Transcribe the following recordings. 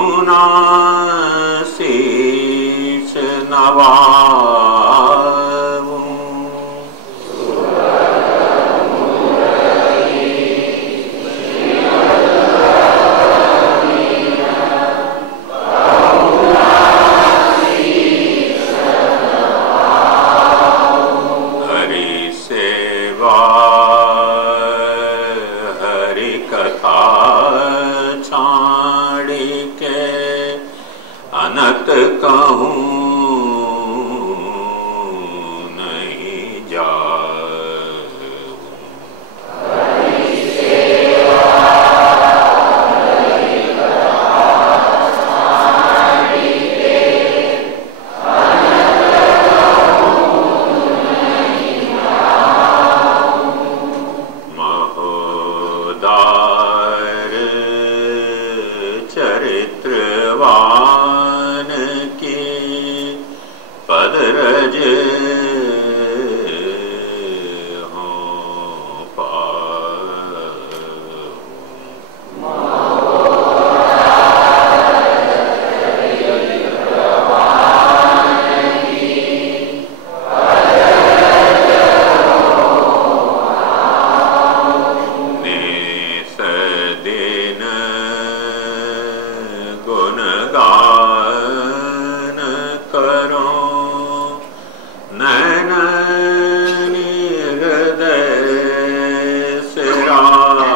अधुना शीश नवाऊं। हरि सेवा हरि कथा छाड़ के अनत कहूँ नहीं जाऊँ। महोदार चरित्रवान के पद रज हों दिन गुणगान करो नैन हृदय सिराऊं।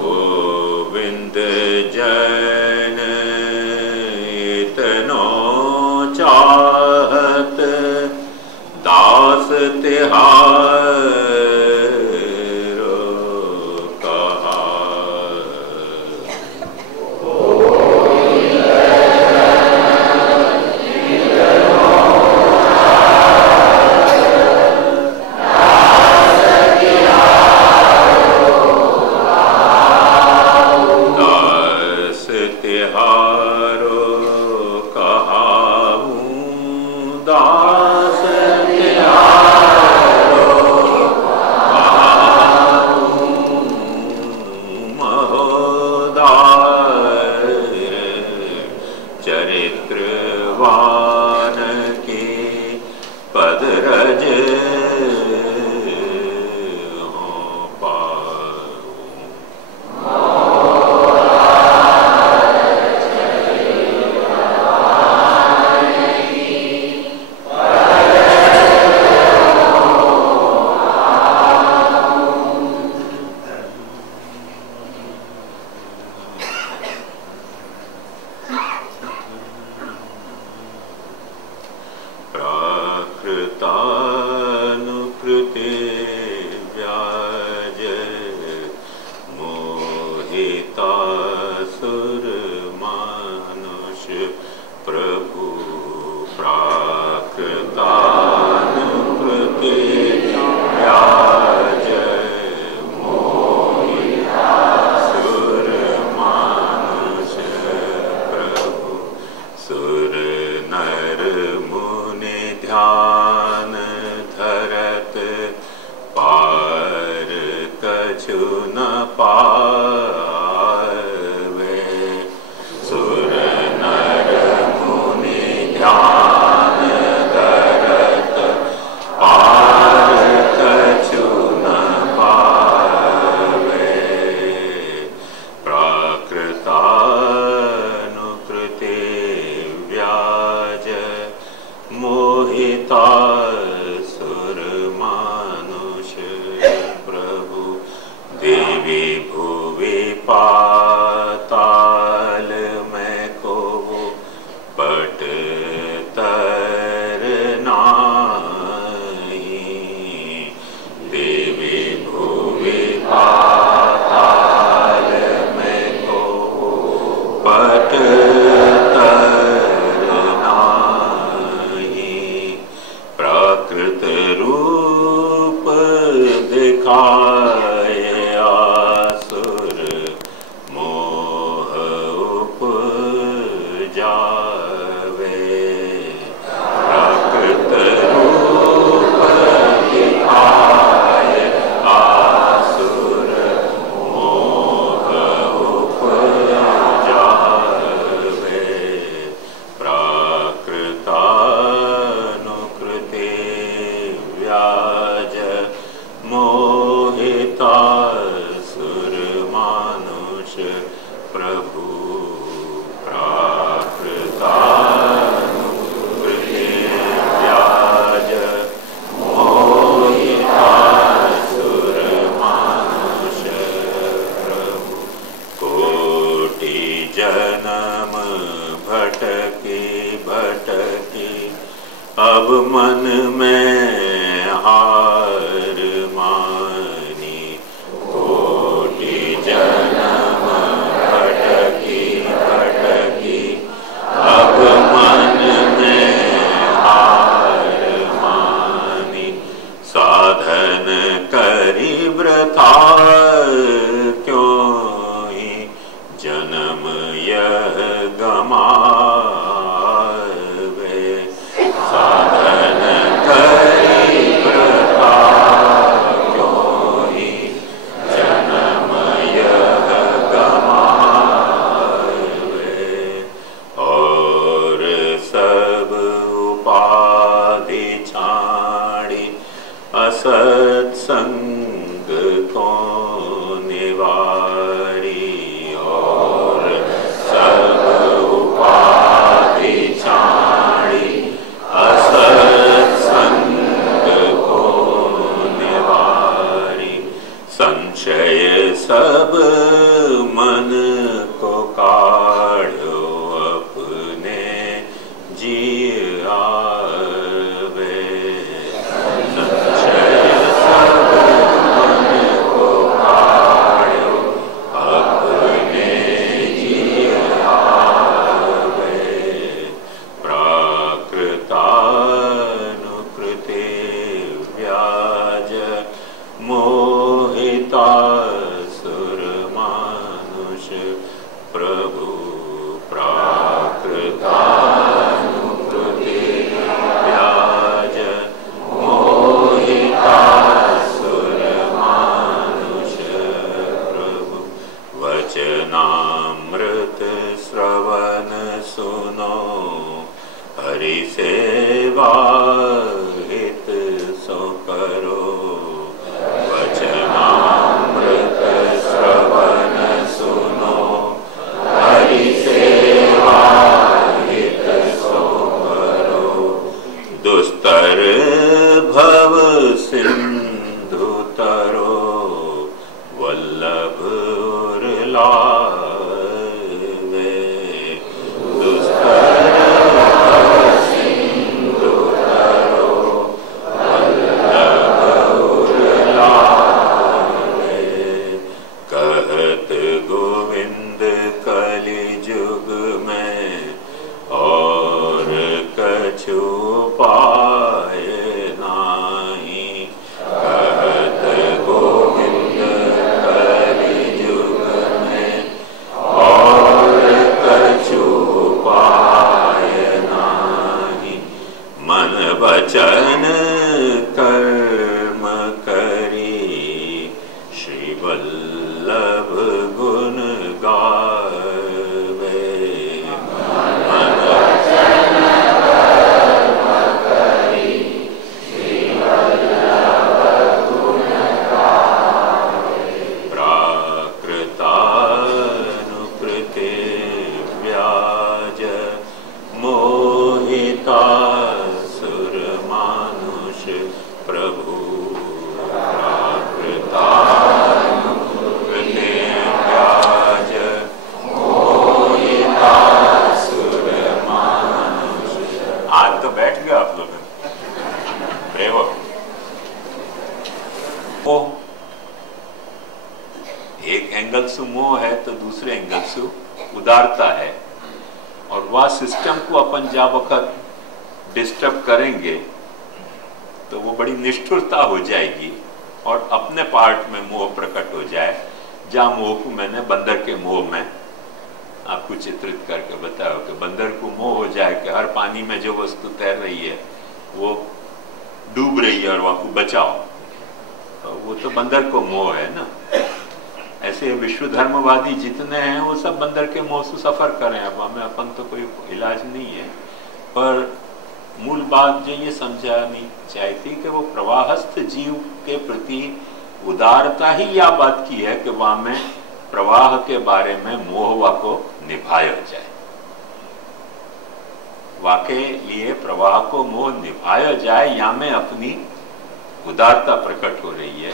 गोविंद जन इतनो चाहत दास तिहारो कहा। दास तिहारो कहाऊं। दास महोदार चरित्रवान के पद रज हों पाऊं। प्राकृतानुकृते व्याज मोहितासुर मानुष प्रभु। प्राकृतानुकृते व्याज मोहितासुर मानुष प्रभु। सुर नर मुनि ध्यान धरत पार कछु न पावे। सुर नर मुनि ध्यान धरत पार कछु न पावे। प्राकृतानुकृते व्याज मोहितासुर मानुष प्रभु। देवी भुवि पाताल में को पट तर नाही। देवी भुवि पाताल में को पट तर नाही। प्राकृत रूप दिखाए आसुर मोह उपजाए। व्याज मोहिता सुर मानुष प्रभु प्राकृतानुकृते व्याज मोहिता सुर मानुष प्रभु कोटि जन्म भटकी भटकी अब मन में हार मानी कोटि जन्म भटकी भटकी अब मन में हार मानी साधन करी वृथा क्यों ही जन्म यह गमावे साधन करी वृथा क्यों ही जन्म यह गमावे और सब उपाधि छाड़ी असत्संग को निवारी और सब उपाधि छाड़ी असत्संग को निवारी संशय सब मन को काढ़ो अपने जी आवे संशय सब मन को काढ़ो अपने जी आवे प्राकृतानुकृते व्याज मोहिता सुर मानुष प्रभु प्राकृतानुकृते व्याज मोहिता सुर मानुष प्रभु वचनामृत श्रवण सुनो हरि सेवा हित सो करो वचनामृत श्रवण सुनो हरि सेवा हित सो करो दुस्तर भव सिंधु तरो वल्लभ उर्लावे दुस्तर कहत गोविंद कलि जुग में और कछु पाए नाही कहत गोविंद कलि जुग में और कछु पाए नाही मन वचन कर्म करी श्री वल्लभ गुण गावे मन वचन कर्म करी श्री वल्लभ गुण गावे प्राकृतानुकृते व्याज मोहिता सुर मानुष प्रभु प्राकृतानुकृते व्याज मोहिता सुर मानुष। आज तो बैठ गया आप लोग प्रेम मोह एक एंगल से मोह है तो दूसरे एंगल से उदारता है और वह सिस्टम को अपन जा वक्त डिस्टर्ब करेंगे तो वो बड़ी निष्ठुरता हो जाएगी और अपने पार्ट में मोह प्रकट हो जाए। जहाँ मोह को मैंने बंदर के मोह में आपको चित्रित करके बताया कि बंदर को मोह हो जाए कि हर पानी में जो वस्तु तैर रही है वो डूब रही है और वहां को बचाओ, तो वो तो बंदर को मोह है ना। ऐसे विश्व धर्मवादी जितने हैं वो सब बंदर के मोह से सफर कर रहे हैं। अब हमें अपन तो कोई इलाज नहीं है, पर मूल बात जो ये समझानी चाहिए थी कि वो प्रवाहस्थ जीव के प्रति उदारता ही या बात की है कि वहां में प्रवाह के बारे में मोहवा को निभाया जाए, वाके लिए प्रवाह को मोह निभाया जाए, या में अपनी उदारता प्रकट हो रही है।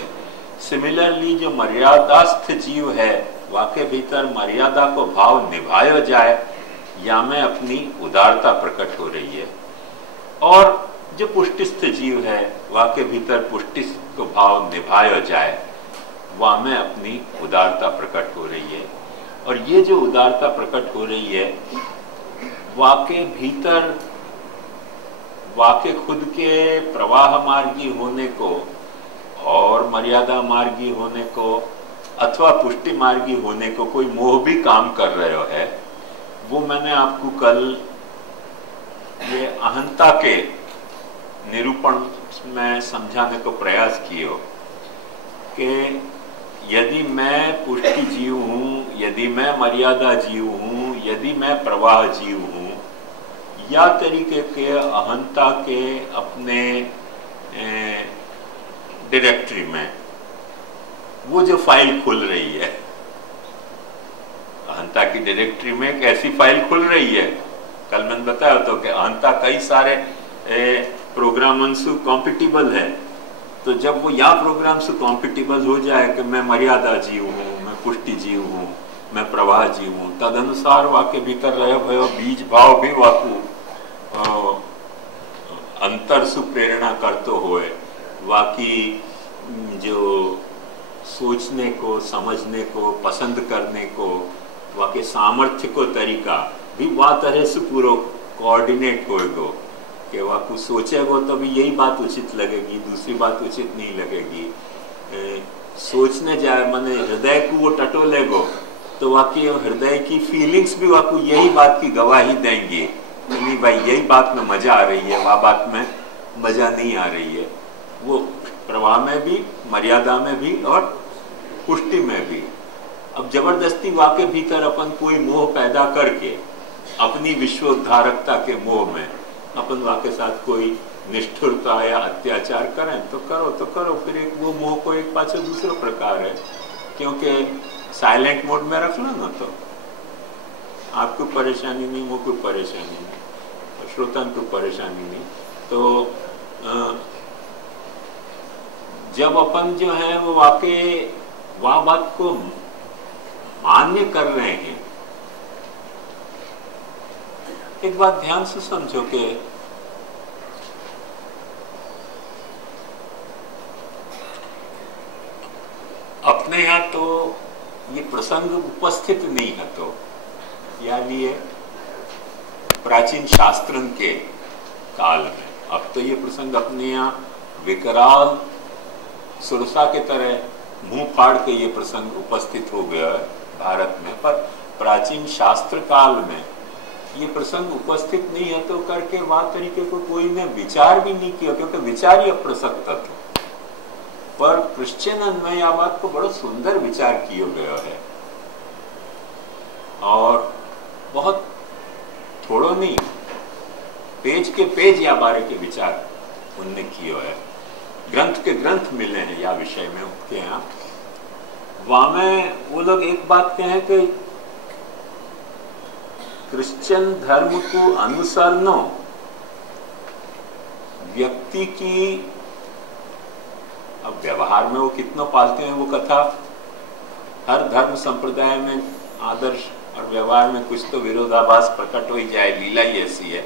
सिमिलरली जो मर्यादास्थ जीव है वाके भीतर मर्यादा को भाव निभाया जाए, या में अपनी उदारता प्रकट हो रही है। और जो पुष्टिस्थ जीव है वाके भीतर पुष्टि को भाव निभाया जाए, वह में अपनी उदारता प्रकट हो रही है। और ये जो उदारता प्रकट हो रही है वाके भीतर वाके खुद के प्रवाह मार्गी होने को और मर्यादा मार्गी होने को अथवा पुष्टि मार्गी होने को कोई मोह भी काम कर रहे है, वो मैंने आपको कल ये अहंता के निरूपण में समझाने को प्रयास किया कि यदि मैं पुष्टि जीव हूं, यदि मैं मर्यादा जीव हूं, यदि मैं प्रवाह जीव हूं, या तरीके के अहंता के अपने डायरेक्टरी में वो जो फाइल खुल रही है, अहंता की डायरेक्टरी में एक ऐसी फाइल खुल रही है, कल मैंने बताया तो कि अहंता कई सारे प्रोग्राम से कॉम्पिटिबल है। तो जब वो या प्रोग्राम से कॉम्पिटिबल हो जाए कि मैं मर्यादा जीव हूँ, मैं पुष्टि जीव हूँ, मैं प्रवाह जीव हूँ, तदनुसार वाके भीतर रहे भयो बीज भाव भी वाकू अंतर से प्रेरणा करते हुए वाकी जो सोचने को, समझने को, पसंद करने को, वाके सामर्थ्य को तरीका भी वह तरह से पूरा कोऑर्डिनेट होएगो कि वह कुछ सोचेगो तो भी यही बात उचित लगेगी, दूसरी बात उचित नहीं लगेगी। सोचने जाए माने हृदय को वो टटोलेगो तो वाकई हृदय की फीलिंग्स भी वाकू यही बात की गवाही देंगी, नहीं भाई यही बात में मजा आ रही है, वह बात में मजा नहीं आ रही है। वो प्रवाह में भी, मर्यादा में भी और पुष्टि में भी। अब जबरदस्ती वाके भीतर अपन कोई मोह पैदा करके अपनी विश्वोद्धारकता के मोह में अपन वाके साथ कोई निष्ठुरता या अत्याचार करें तो करो, फिर एक वो मोह को एक पाछे दूसरा प्रकार है, क्योंकि साइलेंट मोड में रख लो ना तो आपको परेशानी नहीं, वो कोई परेशानी नहीं, श्रोता को परेशानी नहीं। तो जब अपन जो है वो वाके वह बात को मान्य कर रहे हैं, एक बात ध्यान से समझो कि अपने यहां तो ये प्रसंग उपस्थित नहीं है, तो यानी ये प्राचीन शास्त्रन के काल में, अब तो ये प्रसंग अपने यहाँ विकराल सुरसा के तरह मुंह फाड़ के ये प्रसंग उपस्थित हो गया है भारत में, पर प्राचीन शास्त्र काल में ये प्रसंग उपस्थित नहीं है तो करके वह तरीके को कोई ने विचार भी नहीं किया, क्योंकि विचार ही अप्रसक्त था। पर क्रिश्चियन में यह बात को बड़ा सुंदर विचार किया गया है और बहुत थोड़ो नहीं, पेज के पेज या बारे के विचार उनने किए है, ग्रंथ के ग्रंथ मिले हैं या विषय में उनके यहाँ। वहां में वो लोग एक बात कहें कि क्रिश्चियन धर्म को अनुसरनो व्यक्ति की, अब व्यवहार में वो कितना पालते हैं वो कथा, हर धर्म संप्रदाय में आदर्श और व्यवहार में कुछ तो विरोधाभास प्रकट हो ही जाए, लीला ही ऐसी है।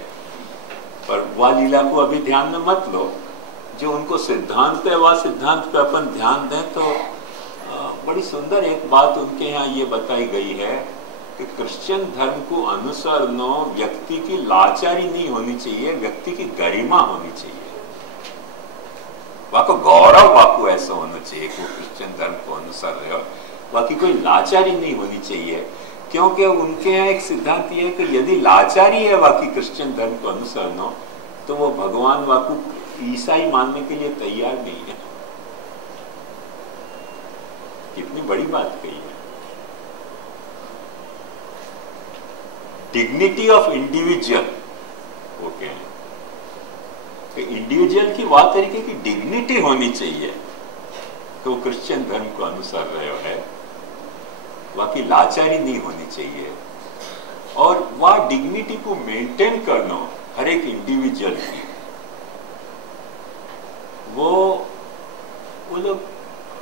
पर वह लीला को अभी ध्यान में मत लो, जो उनको सिद्धांत है वह सिद्धांत पे अपन ध्यान दें। तो बड़ी सुंदर एक बात उनके यहाँ ये बताई गई है कि क्रिश्चियन धर्म को अनुसरनो व्यक्ति की लाचारी नहीं होनी चाहिए, व्यक्ति की गरिमा होनी चाहिए, वाको गौरव वाको ऐसा होना चाहिए कि वो क्रिश्चियन धर्म को अनुसर रहे हो, बाकी कोई लाचारी नहीं होनी चाहिए। क्योंकि उनके यहाँ एक सिद्धांत ये है कि यदि लाचारी है वाकी क्रिश्चियन धर्म को अनुसरनो तो वो भगवान वाकू ईसाई मानने के लिए तैयार नहीं है। कितनी बड़ी बात कही है। डिग्निटी ऑफ इंडिविजुअल ओके, कि इंडिविजुअल की वह तरीके की डिग्निटी होनी चाहिए कि वो क्रिश्चियन धर्म को अनुसर रहे है, बाकी लाचारी नहीं होनी चाहिए। और वह डिग्निटी को मेंटेन करना हर एक इंडिविजुअल की, वो लोग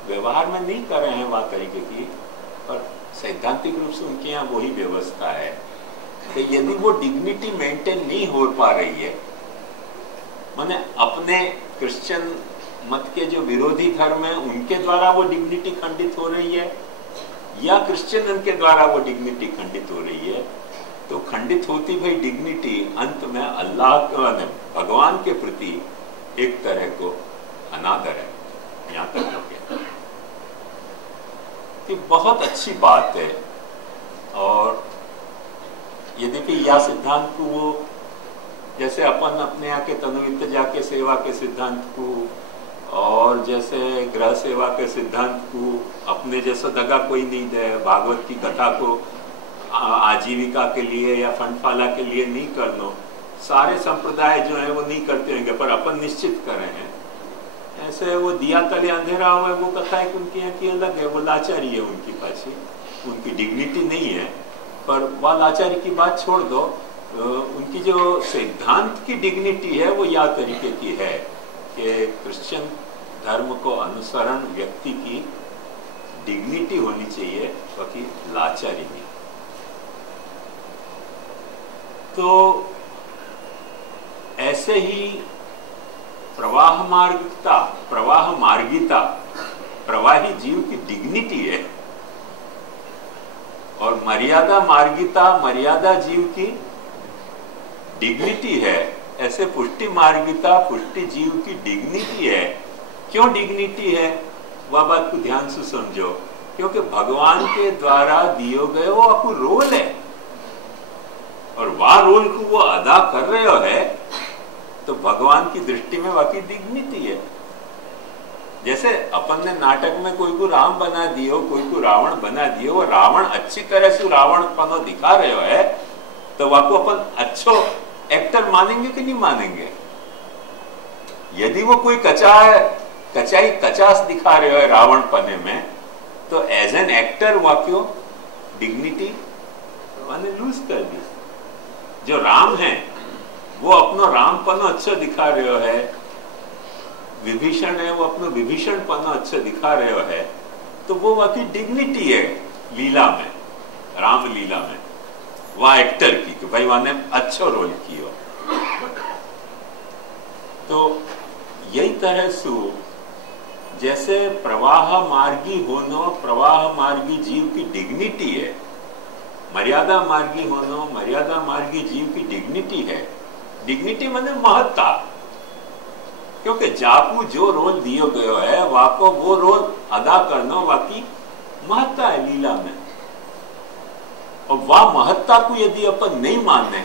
व्यवहार में नहीं कर रहे हैं वह तरीके की, पर सैद्धांतिक रूप से उनके यहाँ वही व्यवस्था है कि यदि वो डिग्निटी मेंटेन नहीं हो पा रही है, माने अपने क्रिश्चियन मत के जो विरोधी धर्म है उनके द्वारा वो डिग्निटी खंडित हो रही है, या क्रिश्चियन के द्वारा वो डिग्निटी खंडित हो रही है, तो खंडित होती भाई डिग्निटी अंत में अल्लाह भगवान के प्रति एक तरह को अनादर है, यहां तक हो गया। ये बहुत अच्छी बात है। और यद्यपि यह सिद्धांत को वो जैसे अपन अपने यहाँ के तनुवित्तजा के सेवा के सिद्धांत को और जैसे ग्रह सेवा के सिद्धांत को अपने जैसा दगा कोई नहीं दे, भागवत की कथा को आजीविका के लिए या फंडफाला के लिए नहीं करना, सारे संप्रदाय जो है वो नहीं करते होंगे, पर अपन निश्चित कर रहे हैं। ऐसे वो दिया तले अंधेरा हुआ है, वो कथा है उनकी यहाँ की अलग है, वो लाचारी है उनकी पास, उनकी डिग्निटी नहीं है। पर वह लाचारी की बात छोड़ दो, उनकी जो सिद्धांत की डिग्निटी है वो या तरीके की है कि क्रिश्चियन धर्म को अनुसरण व्यक्ति की डिग्निटी होनी चाहिए, बाकी लाचारी नहीं। तो ऐसे ही प्रवाह मार्गिता प्रवाही जीव की डिग्निटी है, और मर्यादा मार्गिता मर्यादा जीव की डिग्निटी है। ऐसे पुष्टि मार्गिता पुष्टि जीव की डिग्निटी है। क्यों डिग्निटी है, वह बात को ध्यान से समझो। क्योंकि भगवान के द्वारा दिए गए वो आपको रोल है, और वह रोल को वो अदा कर रहे हो है, तो भगवान की दृष्टि में वाकई डिग्निटी है। जैसे अपन ने नाटक में कोई को राम बना दियो, कोई को रावण बना दियो, वो रावण अच्छी तरह से रावण पनो दिखा रहे हो है, तो वाको अपन अच्छो एक्टर मानेंगे कि नहीं मानेंगे। यदि वो कोई कचास दिखा रहे हो रावण पने में, तो एज एन एक्टर वाक्यो डिग्निटी मैंने लूज कर दी। जो राम है वो अपनो रामपनो अच्छा दिखा रहे हो है, विभीषण है वो अपनो विभीषणपनो अच्छा दिखा रहे हो है, तो वो वाकई डिग्निटी है लीला में, राम लीला में वह एक्टर की कि भाई वाने अच्छा रोल किया। तो यही तरह से जैसे प्रवाह मार्गी होना प्रवाह मार्गी जीव की डिग्निटी है, मर्यादा मार्गी होना मर्यादा मार्गी जीव की डिग्निटी है। डिग्निटी माने महत्ता, क्योंकि जापू जो रोल दियो गयो है वाको वो रोल अदा करना वाकी महत्ता है लीला में। और वह महत्ता को यदि अपन नहीं माने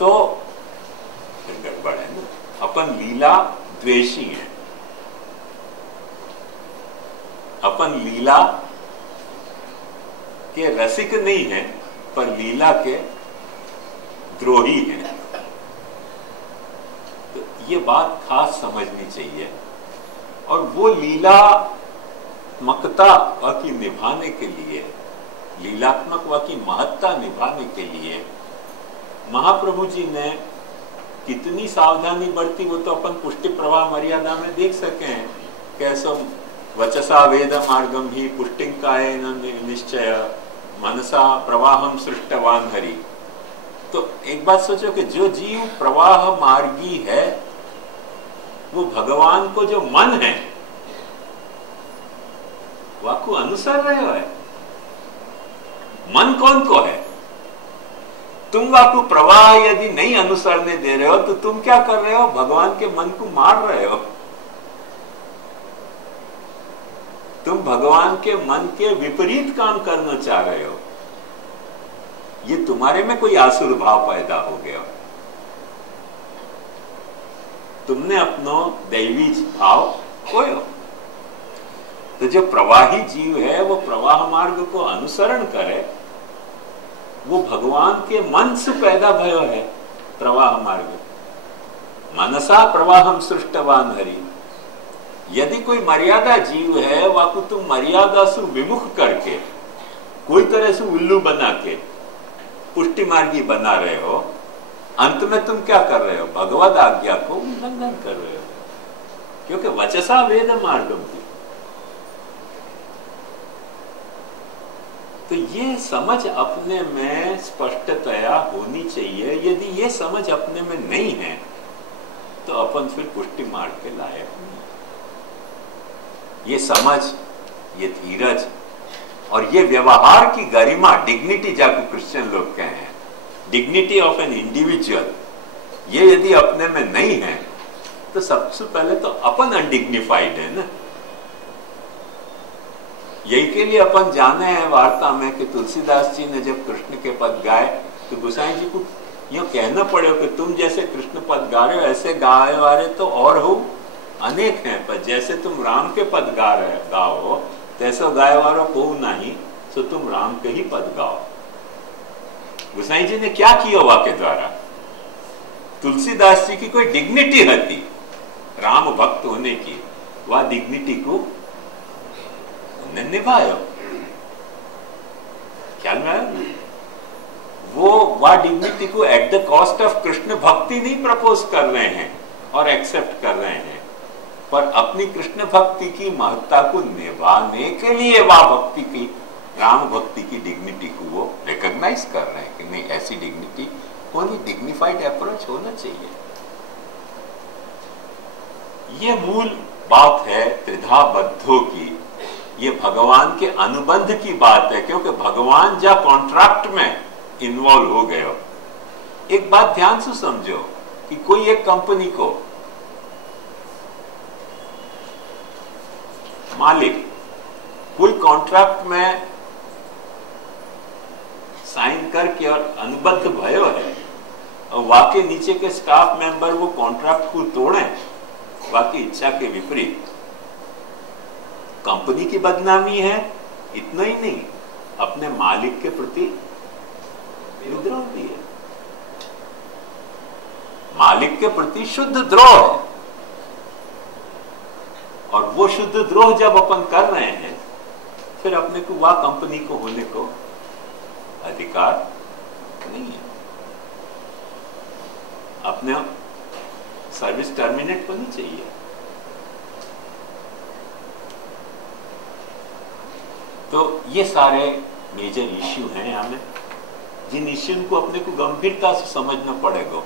तो गड़बड़ है ना। अपन लीला द्वेषी है, अपन लीला के रसिक नहीं है, पर लीला के द्रोही है। तो ये बात खास समझनी चाहिए। और वो लीला मकता वाकी निभाने के लिए, लीलात्मक वाकी महत्ता निभाने के लिए महाप्रभु जी ने कितनी सावधानी बरती, वो तो अपन पुष्टि प्रवाह मर्यादा में देख सके हैं। कैसो वचसा वेद मार्गम ही पुष्टिं कायेन निश्चय मनसा प्रवाहम सृष्टवान हरि। तो एक बात सोचो कि जो जीव प्रवाह मार्गी है, वो भगवान को जो मन है वाको अनुसर रहे हो है। मन कौन को है? तुम वाको प्रवाह यदि नहीं अनुसरने दे रहे हो तो तुम क्या कर रहे हो? भगवान के मन को मार रहे हो। तुम भगवान के मन के विपरीत काम करना चाह रहे हो। ये तुम्हारे में कोई आसुर भाव पैदा हो गया, तुमने अपनो दैवी भाव खोयो। तो जो प्रवाही जीव है वो प्रवाह मार्ग को अनुसरण करे, वो भगवान के मन से पैदा भयो है प्रवाह मार्ग। मनसा प्रवाहम सृष्टवान हरि। यदि कोई मर्यादा जीव है, वाकु तुम मर्यादा से विमुख करके कोई तरह से उल्लू बना के पुष्टि मार्गी बना रहे हो, अंत में तुम क्या कर रहे हो? भगवद आज्ञा को उल्लंघन कर रहे हो, क्योंकि वचसा वेद मार्गम थी। तो ये समझ अपने में स्पष्टतया होनी चाहिए। यदि ये समझ अपने में नहीं है तो अपन फिर पुष्टि मार्ग के लायक नहीं। ये समझ, ये धीरज और ये व्यवहार की गरिमा, डिग्निटी, जाको क्रिश्चियन लोग कहे हैं, डिग्निटी ऑफ एन इंडिविजुअल, ये यदि अपने में नहीं है तो सबसे पहले तो अपन अनडिग्निफाइड है ना। यही के लिए अपन जाने हैं वार्ता में कि तुलसीदास जी ने जब कृष्ण के पद गाए तो गोसाई जी को यह कहना पड़े कि तुम जैसे कृष्ण पद गा रहे हो ऐसे गाए वाले तो और हो अनेक हैं, पर जैसे तुम राम के पद गाओ तैसे गाए वालों को नहीं, तो तुम राम के ही पद गाओ। गोसाई जी ने क्या किया वाक्य द्वारा? तुलसीदास जी की कोई डिग्निटी रहती राम भक्त होने की, वह डिग्निटी को उन्हें निभाया। ख्याल में आया? वो वह डिग्निटी को at the cost of Krishna भक्ति नहीं प्रपोज कर रहे हैं और एक्सेप्ट कर रहे हैं, पर अपनी कृष्ण भक्ति की महत्ता को निभाने के लिए वह भक्ति की, राम भक्ति की डिग्निटी को वो रिकॉग्नाइज कर रहे हैं कि नहीं, ऐसी डिग्निटी होनी, डिग्निफाइड अप्रोच होना चाहिए। ये मूल बात है त्रिधा बद्धों की, ये भगवान के अनुबंध की बात है, क्योंकि भगवान जब कॉन्ट्रैक्ट में इन्वॉल्व हो गए हो। एक बात ध्यान से समझो कि कोई एक कंपनी को मालिक कोई कॉन्ट्रैक्ट में साइन करके और अनुबद्ध भयो है और वाकई नीचे के स्टाफ मेंबर वो कॉन्ट्रैक्ट को तोड़े वाकई इच्छा के विपरीत, कंपनी की बदनामी है। इतना ही नहीं, अपने मालिक के प्रति विद्रोह भी है, मालिक के प्रति शुद्ध द्रोह है। और वो शुद्ध द्रोह जब अपन कर रहे हैं, फिर अपने को वह कंपनी को होने को अधिकार नहीं है, अपने सर्विस टर्मिनेट होनी चाहिए। तो ये सारे मेजर इश्यू हैं यहां में, जिन इश्यू को अपने को गंभीरता से समझना पड़ेगा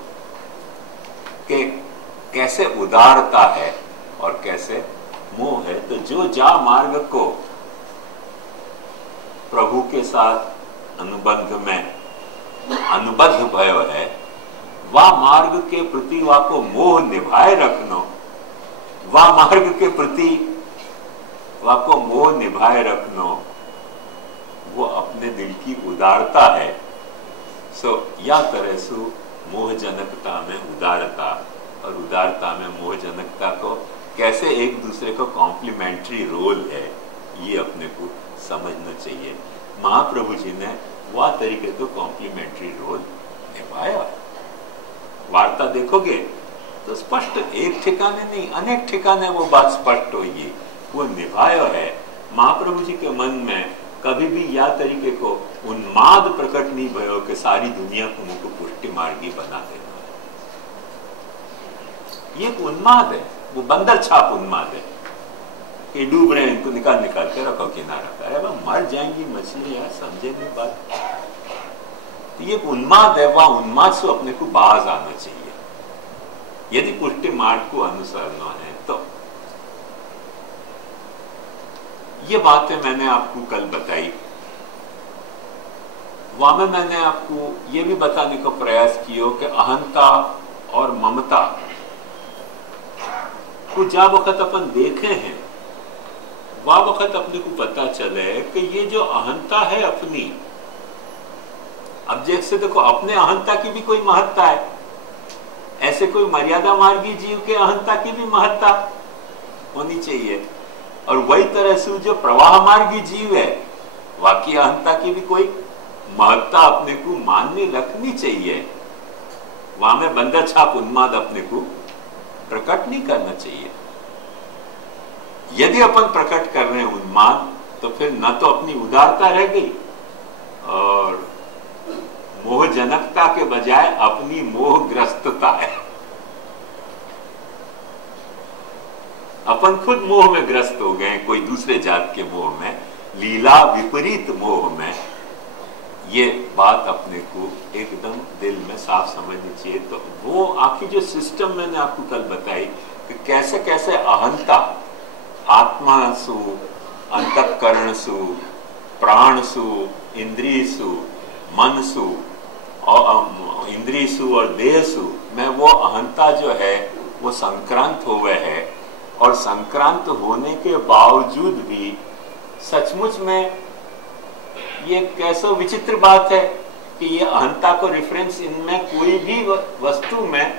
कि कैसे उदारता है और कैसे मोह है। तो जो जा मार्ग को प्रभु के साथ अनुबंध में अनुबद्ध भयो है, वह मार्ग के प्रति वह को मोह निभाए रखनो, वह मार्ग के प्रति वह को मोह निभाए रखनो, वो अपने दिल की उदारता है। सो या तरह से मोहजनकता में उदारता और उदारता में मोहजनकता को कैसे एक दूसरे को कॉम्प्लीमेंट्री रोल है, ये अपने को समझना चाहिए। महाप्रभु जी ने वह तरीके तो कॉम्प्लीमेंट्री रोल निभाया। वार्ता देखोगे तो स्पष्ट, एक ठिकाने नहीं अनेक ठिकाने वो बात स्पष्ट होगी, वो निभाया है। महाप्रभु जी के मन में कभी भी या तरीके को उन्माद प्रकट नहीं भयो कि सारी दुनिया को मुझको पुष्टि मार्गी बना देना है। ये उन्माद है, वो बंदर छाप उन्माद है कि डूब रहे हैं, इनको निकाल निकाल के रखो किनारा पर, अरे मर जाएंगी मछली यार, समझे नहीं बात। तो ये उन्माद है, वह उन्माद से अपने को बाज आना चाहिए यदि पुष्टि मार्ग को अनुसरना है। तो ये बातें मैंने आपको कल बताई, वहां में मैंने आपको ये भी बताने का प्रयास किया कि अहंता और ममता को जब वक्त अपन देखे हैं, वह वक्त अपने को पता चले कि ये जो अहंता है अपनी, अब जैसे देखो अपने अहंता की भी कोई महत्ता है, ऐसे कोई मर्यादा मार्गी जीव के अहंता की भी महत्ता होनी चाहिए, और वही तरह से जो प्रवाह मार्गी जीव है वाकई अहंता की भी कोई महत्ता अपने को मानने रखनी चाहिए। वहां में बंदर छाप उन्माद अपने को प्रकट नहीं करना चाहिए। यदि अपन प्रकट कर रहे हैं उन्माद, तो फिर न तो अपनी उदारता रह गई और मोहजनकता के बजाय अपनी मोहग्रस्तता है। अपन खुद मोह में ग्रस्त हो गए, कोई दूसरे जात के मोह में, लीला विपरीत मोह में। ये बात अपने को एकदम दिल में साफ समझनी चाहिए। तो वो आखिर जो सिस्टम मैंने आपको कल बताई कि कैसे कैसे अहंता आत्मा सु, अंतःकरण सु, प्राण सु, इंद्रिय सु, मन सु और इंद्रिय सु और देह सु में वो अहंता जो है वो संक्रांत हुए है। और संक्रांत होने के बावजूद भी सचमुच में ये कैसा विचित्र बात है कि ये अहंता को रेफरेंस इनमें कोई भी वस्तु में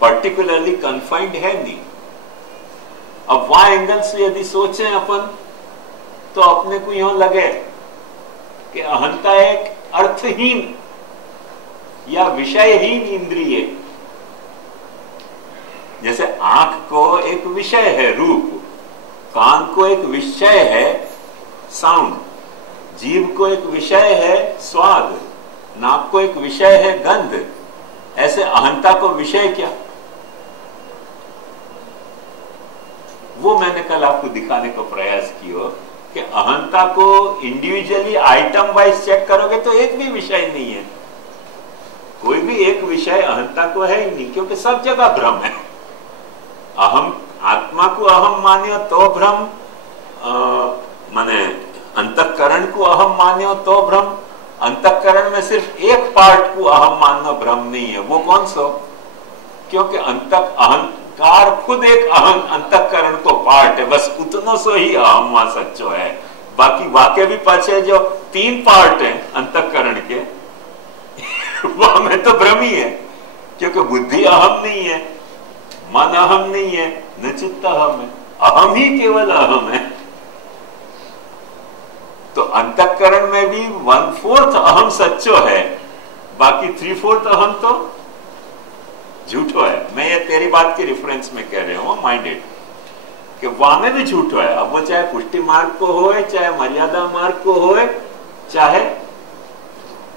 पर्टिकुलरली कन्फाइंड है नहीं। अब वहां एंगल से यदि सोचें अपन, तो अपने को यहां लगे कि अहंता एक अर्थहीन या विषयहीन इंद्रिय, जैसे आंख को एक विषय है रूप, कान को एक विषय है साउंड, जीभ को एक विषय है स्वाद, नाक को एक विषय है गंध, ऐसे अहंता को विषय क्या? वो मैंने कल आपको दिखाने का प्रयास किया कि अहंता को इंडिविजुअली आइटम वाइज चेक करोगे तो एक भी विषय नहीं है, कोई भी एक विषय अहंता को है ही नहीं, क्योंकि सब जगह भ्रम है। अहम आत्मा को अहम मान्यो तो भ्रम, माने अंतःकरण को अहम मान्यो तो भ्रम। अंतःकरण में सिर्फ एक पार्ट को अहम मानना भ्रम नहीं है, वो कौन सा? क्योंकि अहंकार खुद एक अहम अंतःकरण को पार्ट है, बस उतना सो ही अहम वहां सच्चो है। बाकी वाक्य भी पछे जो 3 पार्ट है अंतःकरण के वह में तो भ्रम ही है, क्योंकि बुद्धि अहम नहीं है, मन अहम नहीं है, न चित्त अहम है, अहम ही केवल अहम है। तो अंतःकरण में भी 1/4 अहम सच्चो है, बाकी 3/4 अहम तो झूठो है। मैं ये तेरी बात के रेफरेंस में कह रहा हूं, माइंडेड, कि वहां में भी झूठो है। अब वो चाहे पुष्टि मार्ग को होए, चाहे मर्यादा मार्ग को होए, चाहे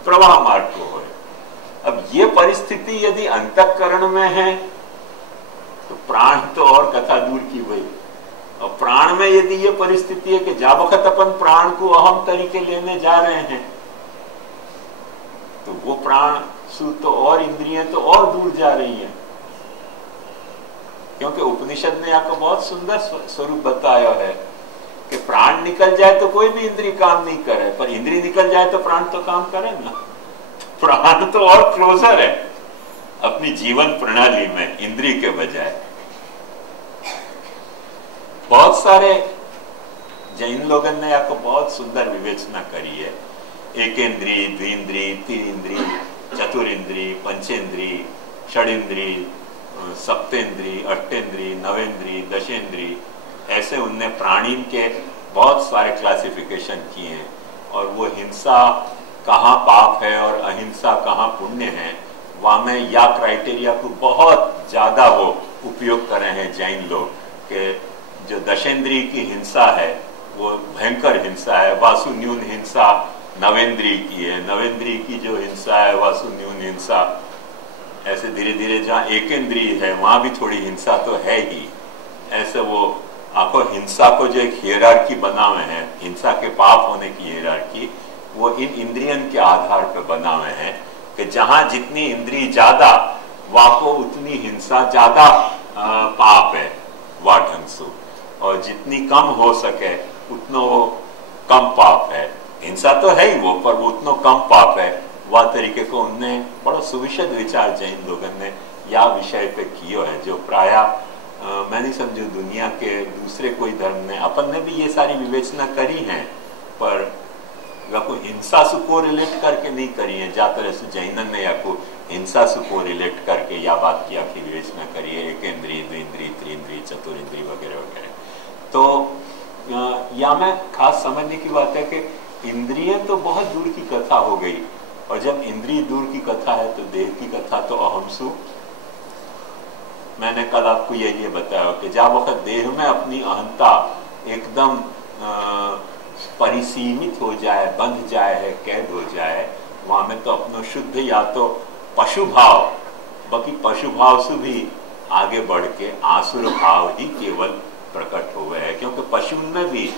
प्रवाह मार्ग को होए। अब ये परिस्थिति यदि अंतःकरण में है तो प्राण तो और कथा दूर की भाई। और प्राण में यदि ये परिस्थिति है कि जा वक्त अपन प्राण को अहम तरीके लेने जा रहे हैं, तो वो प्राण सु तो और इंद्रियां तो और दूर जा रही हैं, क्योंकि उपनिषद ने आपको बहुत सुंदर स्वरूप बताया है कि प्राण निकल जाए तो कोई भी इंद्रिय काम नहीं करे, पर इंद्रिय निकल जाए तो प्राण तो काम करे ना। प्राण तो और क्लोजर है अपनी जीवन प्रणाली में इंद्रिय के बजाय। बहुत सारे जैन लोगों ने आपको बहुत सुंदर विवेचना करी है, एकेंद्रीय, द्विंद्रीय, तीनिंद्रीय, चतुरिंद्रीय, पंचेंद्रीय, षडेंद्रीय, सप्तेंद्रीय, अष्टेंद्रीय, नवेंद्रीय, दशेंद्रीय, ऐसे उनने प्राणी के बहुत सारे क्लासिफिकेशन किए हैं। और वो हिंसा कहाँ पाप है और अहिंसा कहाँ पुण्य है, वहां में या क्राइटेरिया को बहुत ज्यादा वो उपयोग कर रहे हैं जैन लोग, कि जो दशेंद्रीय की हिंसा है वो भयंकर हिंसा है, वासु न्यून हिंसा नवेंद्रीय की है, नवेंद्रीय की जो हिंसा है वासु न्यून हिंसा। ऐसे धीरे धीरे जहाँ एकेंद्रीय है वहां भी थोड़ी हिंसा तो है ही। ऐसे वो आपको हिंसा को जो एक हियरार्की बना हुए हैं, हिंसा के पाप होने की हियरार्की, वो इन इंद्रियन के आधार पर बना हुए हैं कि जहां जितनी इंद्रिय ज्यादा वहां को उतनी हिंसा ज्यादा पाप है वह ढंग से, और जितनी कम हो सके उतना वो कम पाप है। हिंसा तो है ही वो, पर वो उतना कम पाप है। वह तरीके को उनने बड़ा सुविशद विचार जैन लोगों ने या विषय पे किया है, जो प्राय मैं नहीं समझू दुनिया के दूसरे कोई धर्म ने, अपन ने भी ये सारी विवेचना करी है, पर को हिंसा से को रिलेट करके नहीं करी है। जा तरह से जैनन ने या को हिंसा से को रिलेट करके या बात की आखिर विवेचना करी है, एकेंद्रीय, द्विंद्रीय, त्रिंद्रीय, चतुरिंद्रीय वगैरह वगैरह। तो या में खास समझने की बात है कि इंद्रिय तो बहुत दूर की कथा हो गई, और जब इंद्रिय दूर की कथा है तो देह की कथा तो अहम सु मैंने कल आपको ये बताया कि जब वक्त देह में अपनी अहंता एकदम परिसीमित हो जाए, बंध जाए है, कैद हो जाए, वहां में तो अपनो शुद्ध या तो पशु भाव, बाकी पशु भाव से भी आगे बढ़ के आसुर भाव ही केवल प्रकट हुए है। क्योंकि पशु में भी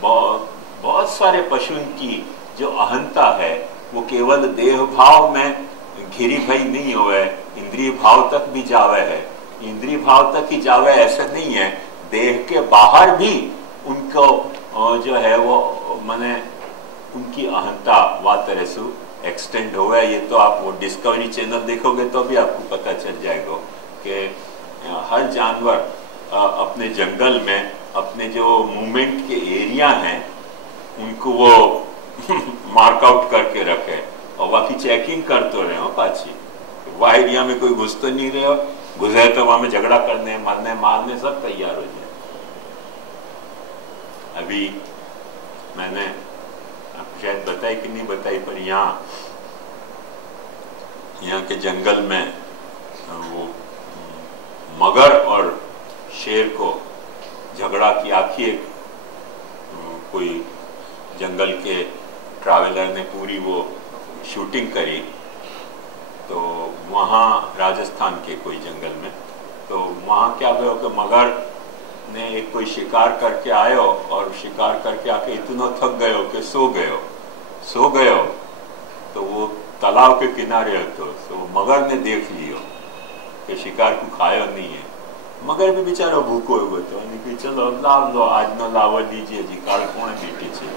बहुत सारे पशु की जो अहंता है वो केवल देह भाव में घिरी भई नहीं हुए, इंद्रिय भाव तक भी जावे है। इंद्रिय भाव तक ही जावे ऐसा नहीं है, देह के बाहर भी उनको जो है वो माने उनकी अहंता वा तरह से एक्सटेंड हुआ है। ये तो आप वो डिस्कवरी चैनल देखोगे तो भी आपको पता चल जाएगा कि हर जानवर अपने जंगल में अपने जो मूवमेंट के एरिया हैं उनको वो मार्कआउट करके रखे और बाकी चेकिंग करते रहे हो पाची। वह एरिया में कोई घुस तो नहीं रहे हो, घुसे तो वहां में झगड़ा करने, मरने, मारने सब तैयार हो जाए। अभी मैंने आपको शायद बताई कि नहीं बताई, पर यहाँ के जंगल में वो मगर और शेर को झगड़ा की आखिर कोई जंगल के ट्रैवलर ने पूरी वो शूटिंग करी। तो वहाँ राजस्थान के कोई जंगल में, तो वहाँ क्या हुआ कि मगर ने एक कोई शिकार करके आयो और शिकार करके आके इतना थक गयो कि सो गयो। तो वो तालाब के किनारे तो मगर ने देख लियो कि शिकार को खायो नहीं है। मगर भी बेचारो भूखो हुए तो कि चलो लाव लो, आज न लावा दीजिए जी, काल कौन बेटी छे।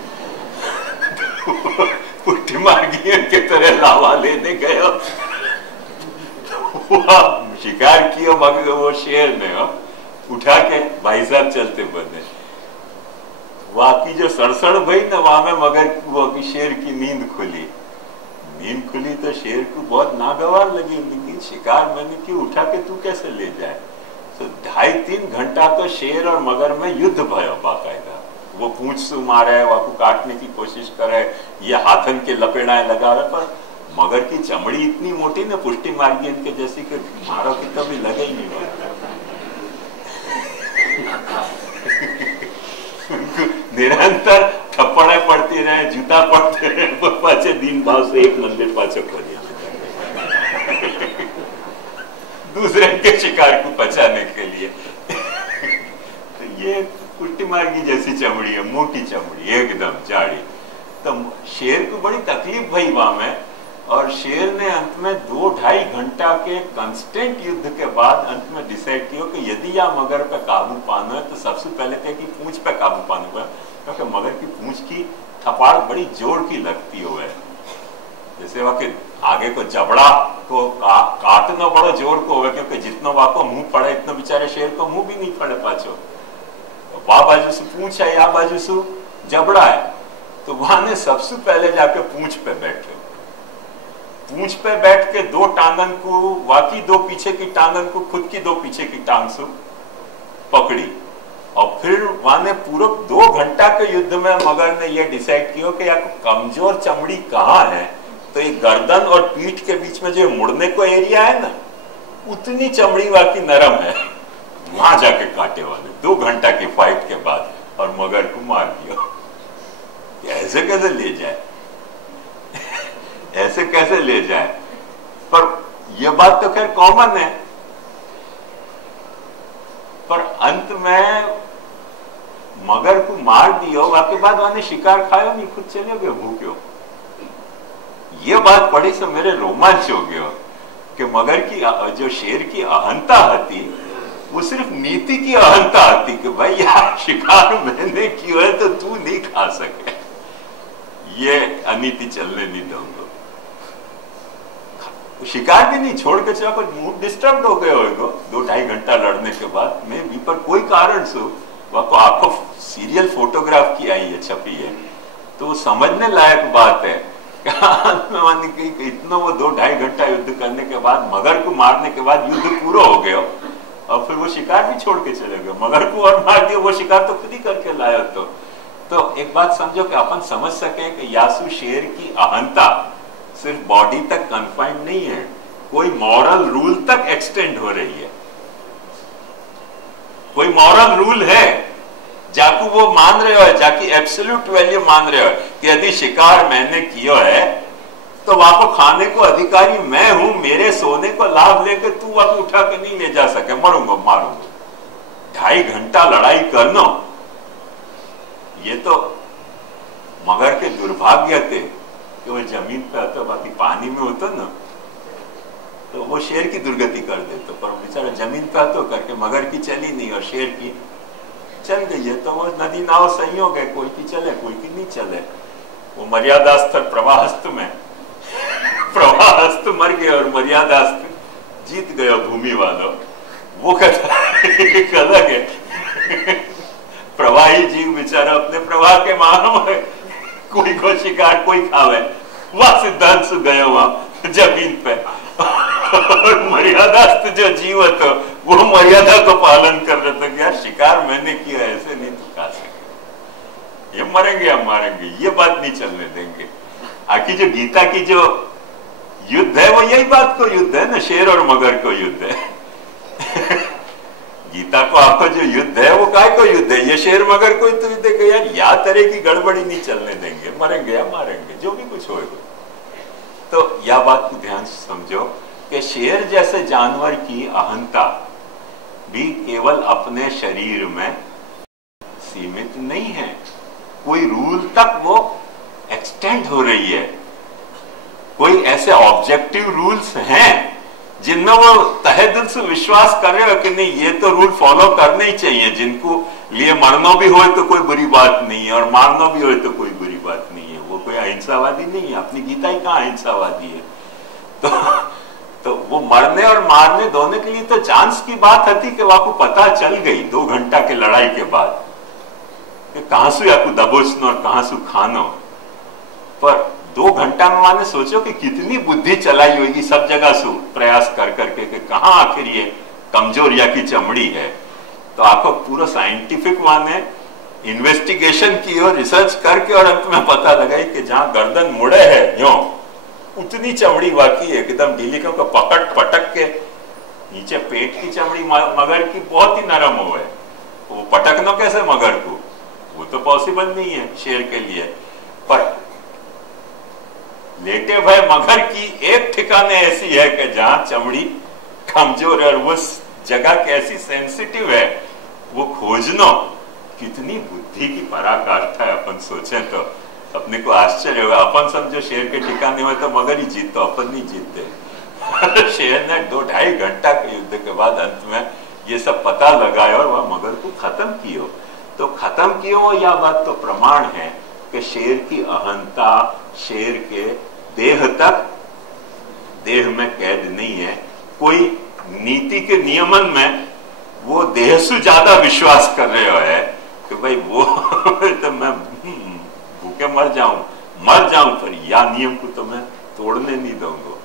पुट्टी मार्गी के तरह लावा लेने गयो, शिकार किया मगर वो शेर ने उठा के भाई साहब चलते बने। वाकी जो सड़सड़ भई ना वहां में मगर वो की शेर की नींद खुली तो शेर को बहुत नागवार लगी, लेकिन शिकार मैंने क्यों उठा के तू कैसे ले जाए। तो 2.5-3 घंटा तो शेर और मगर में युद्ध भयो बाकायदा। वो पूंछ से मारे, वो को काटने की कोशिश करे, ये हाथन के लपेड़ाएं लगावे, पर मगर की चमड़ी इतनी मोटी ना पुष्टि मार्गी के जैसी कि मारो की तो भी लगे ही नहीं। निरंतर थप्पड़े पड़ती रहे, जूता पड़ते रहे, पाचे दिन भाव से एक मंदिर पाचे खोलिया दूसरे के शिकार को बचाने के लिए। तो ये पुट्टी मार्गी जैसी चमड़ी है, मोटी चमड़ी एकदम जाड़ी। तो शेर को बड़ी तकलीफ भई वहां में, और शेर ने अंत में 2-2.5 घंटा के कंस्टेंट युद्ध के बाद अंत में डिसाइड किया कि यदि या मगर पे काबू पाना है तो सबसे पहले थे कि पूंछ पे काबू पाना हुआ, क्योंकि मगर की पूंछ की थपाड़ बड़ी जोर की लगती है। जैसे वह कि आगे को जबड़ा को काटना बड़ा जोर को हो, क्योंकि जितना वहां को मुंह पड़े इतना बेचारे शेर को मुंह भी नहीं पड़े पाछो। वहां बाजू से पूंछ है, या बाजू से जबड़ा है, तो वहां ने सबसे पहले जाके पूंछ पे बैठे। पूंछ पे बैठ के 2 टांगन को, वाकी 2 पीछे की टांगन को खुद की 2 पीछे की टांग से पकड़ी, और फिर वहां ने पूरा 2 घंटा के युद्ध में मगर ने यह डिसाइड किया कि यार कमजोर चमड़ी कहाँ है। तो ये गर्दन और पीठ के बीच में जो मुड़ने को एरिया है ना, उतनी चमड़ी वाकी नरम है, वहां जाके काटे वाले 2 घंटा की फाइट के बाद, और मगर को मार दिया। ऐसे कैसे ले जाए, ऐसे कैसे ले जाए। पर यह बात तो खैर कॉमन है, पर अंत में मगर को मार दियो, उसके बाद वहां शिकार खायो नहीं, खुद चले गए भूख्यो। ये बात पढ़ी से मेरे रोमांच हो गया कि मगर की जो शेर की अहंता थी वो सिर्फ नीति की अहंता थी कि भाई यार शिकार मैंने किया है तो तू नहीं खा सके, ये अनीति चलने नहीं दूंगा। शिकार भी नहीं छोड़ के चला, पर मूड डिस्टर्ब हो गए होगा 2-2.5 घंटा लड़ने के बाद में भी, पर कोई कारण से वह आपको सीरियल फोटोग्राफ की आई है, छपी है, तो समझने लायक बात है। इतना वो 2-2.5 घंटा युद्ध करने के बाद, मगर को मारने के बाद युद्ध पूरा हो गया, और फिर वो शिकार भी छोड़ के चले गए। मगर को और मार दिया, वो शिकार तो खुद ही करके लाया। तो एक बात समझो कि अपन समझ सके कि यासु शेर की अहंता सिर्फ बॉडी तक कन्फाइंड नहीं है, कोई मॉरल रूल तक एक्सटेंड हो रही है। कोई मॉरल रूल है जाकू वो मान रहे हो, जाकि एब्सोल्यूट वैल्यू मान रहे हो कि यदि शिकार मैंने किया है तो वहां को खाने को अधिकारी मैं हूं, मेरे सोने को लाभ लेकर तू वहां उठा के नहीं ले जा सके, मरूंगा मारूंगा। 2.5 घंटा लड़ाई करना, ये तो मगर के दुर्भाग्य थे कि वो जमीन पे आता, बाकी पानी में होता ना तो वो शेर की दुर्गति कर देते, पर बेचारा जमीन पे आता करके मगर की चली नहीं और शेर की चल गई है। तो वो नदी नाव संयोग है, कोई की चले कोई की नहीं चले। वो मर्यादास्थ प्रवाहस्थ में प्रवाहस्थ मर गए और मर्यादास्थ जीत गया भूमि वालों। वो कथा अलग है। प्रवाही जीव बेचारा अपने प्रवाह के मानो है, कोई को शिकार कोई खावे, वह सिद्धांत से गया वहां जमीन पे। और मर्यादास्थ जो जीव था वो मर्यादा को पालन कर रहा था कि यार शिकार मैंने किया, ऐसे नहीं तो खा सके, ये मरेंगे हम मारेंगे, ये बात नहीं चलने देंगे। आखिर जो गीता की जो युद्ध है वो यही बात को युद्ध है ना, शेर और मगर को युद्ध है। गीता को आपको जो युद्ध है वो काय को युद्ध है, ये शेर मगर को तो युद्ध है यार, या तरह की गड़बड़ी नहीं चलने देंगे, मरेंगे या मारेंगे, जो भी कुछ होगा। तो यह बात को ध्यान से समझो कि शेर जैसे जानवर की अहंता भी केवल अपने शरीर में सीमित नहीं है, कोई रूल तक वो एक्सटेंड हो रही है। कोई ऐसे ऑब्जेक्टिव रूल्स हैं जिनमें वो तहे दिल से विश्वास कर रहे हो कि नहीं ये तो रूल फॉलो करने ही चाहिए, जिनको लिए मरना भी हो तो कोई बुरी बात नहीं है और मारना भी हो तो कोई बुरी बात नहीं है। वो कोई अहिंसावादी नहीं है, अपनी गीता ही कहाँ अहिंसावादी है। तो वो मरने और मारने दोनों के लिए तो चांस की बात थी कि आपको पता चल गई 2 घंटा के लड़ाई के बाद कि कहां से आपको दबोचना और कहां से खाना। पर 2 घंटा में माने सोचो कि कितनी बुद्धि चलाई होगी सब जगह से प्रयास कर करके कि कहां आखिर ये कमजोरिया की चमड़ी है। तो आपको पूरा साइंटिफिक माने इन्वेस्टिगेशन की और रिसर्च करके और अंत में पता लगाई कि जहां गर्दन मुड़े है यो उतनी चमड़ी वाकई एकदम ढीली, क्योंकि पकड़ पटक के नीचे पेट की चमड़ी मगर की बहुत ही नरम हो है, वो पटकना कैसे मगर को, वो तो पॉसिबल नहीं है शेर के लिए। पर लेटे हुए मगर की एक ठिकाने ऐसी है कि जहां चमड़ी कमजोर है और वो जगह कैसी सेंसिटिव है, वो खोजना कितनी बुद्धि की पराकाष्ठा है। अपन सोचें तो अपने को आश्चर्य होगा। अपन समझो शेर के ठिकाने हुए तो मगर ही जीतता, अपन नहीं जीतते। शेर ने 2-2.5 घंटा के युद्ध के बाद अंत में ये सब पता लगाया और वह मगर को खत्म किया। तो खत्म किया यह बात तो प्रमाण है कि शेर की अहंता शेर के देह तक, देह में कैद नहीं है। कोई नीति के नियमन में वो देह से ज्यादा विश्वास कर रहे है कि भाई वो तो मैं भूखे मर जाऊं पर या नियम को तो मैं तोड़ने नहीं दूंगा।